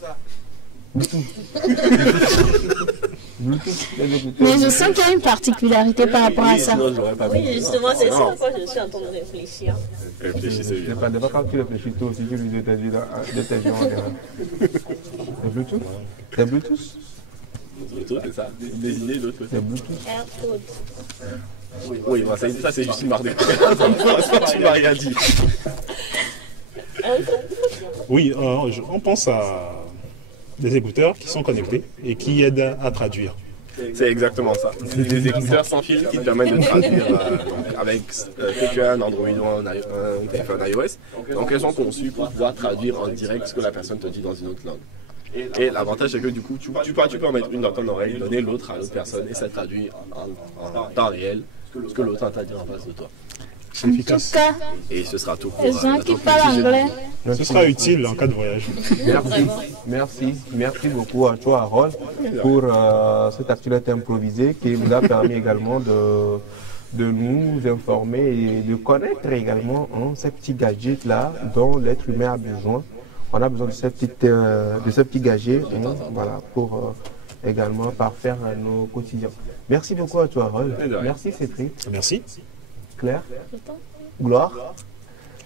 Mais je sens qu'il y a une particularité par rapport à ça. Oui, justement, c'est ça pourquoi je suis en train de réfléchir. Réfléchissez bien. Pas quand tu réfléchis toi aussi, tu lui dis de tes gens. C'est Bluetooth? C'est Bluetooth? Bluetooth, c'est ça. Désigner l'autre côté. C'est Bluetooth. AirPods. Oui, ça c'est juste une marque de tu m'as rien dit. Oui, on pense à des écouteurs qui sont connectés et qui aident à traduire. C'est exactement ça. C'est des écouteurs sans fil qui te permettent de traduire avec que tu as un Android ou un téléphone iOS. Donc elles sont conçues pour pouvoir traduire en direct ce que la personne te dit dans une autre langue. Et l'avantage c'est que du coup tu peux en mettre une dans ton oreille, donner l'autre à l'autre personne et ça traduit en temps réel ce que l'autre a à dire en face de toi. C'est efficace. Et ce sera tout pour les gens qui parlent anglais. Ce sera utile en cas de voyage. Merci beaucoup à toi, Harold, pour cette activité improvisée qui nous a permis également de nous informer et de connaître également ces petits gadgets-là dont l'être humain a besoin. On a besoin de ces petits gadgets voilà, pour également parfaire nos quotidiens. Merci beaucoup à toi, Harold. Merci, Cédric. Merci. Claire, Gloire,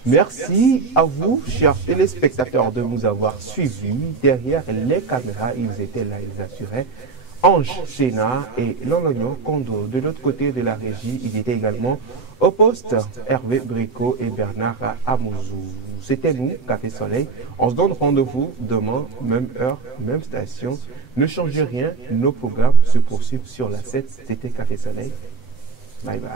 merci à vous, chers téléspectateurs, de nous avoir suivis. Derrière les caméras, ils étaient là, ils assuraient. Ange Sénat et Lolognon Kondo. De l'autre côté de la régie, il était également au poste Hervé Bricot et Bernard Amouzou. C'était nous, Café Soleil. On se donne rendez-vous demain, même heure, même station. Ne changez rien, nos programmes se poursuivent sur la 7. C'était Café Soleil. Bye bye.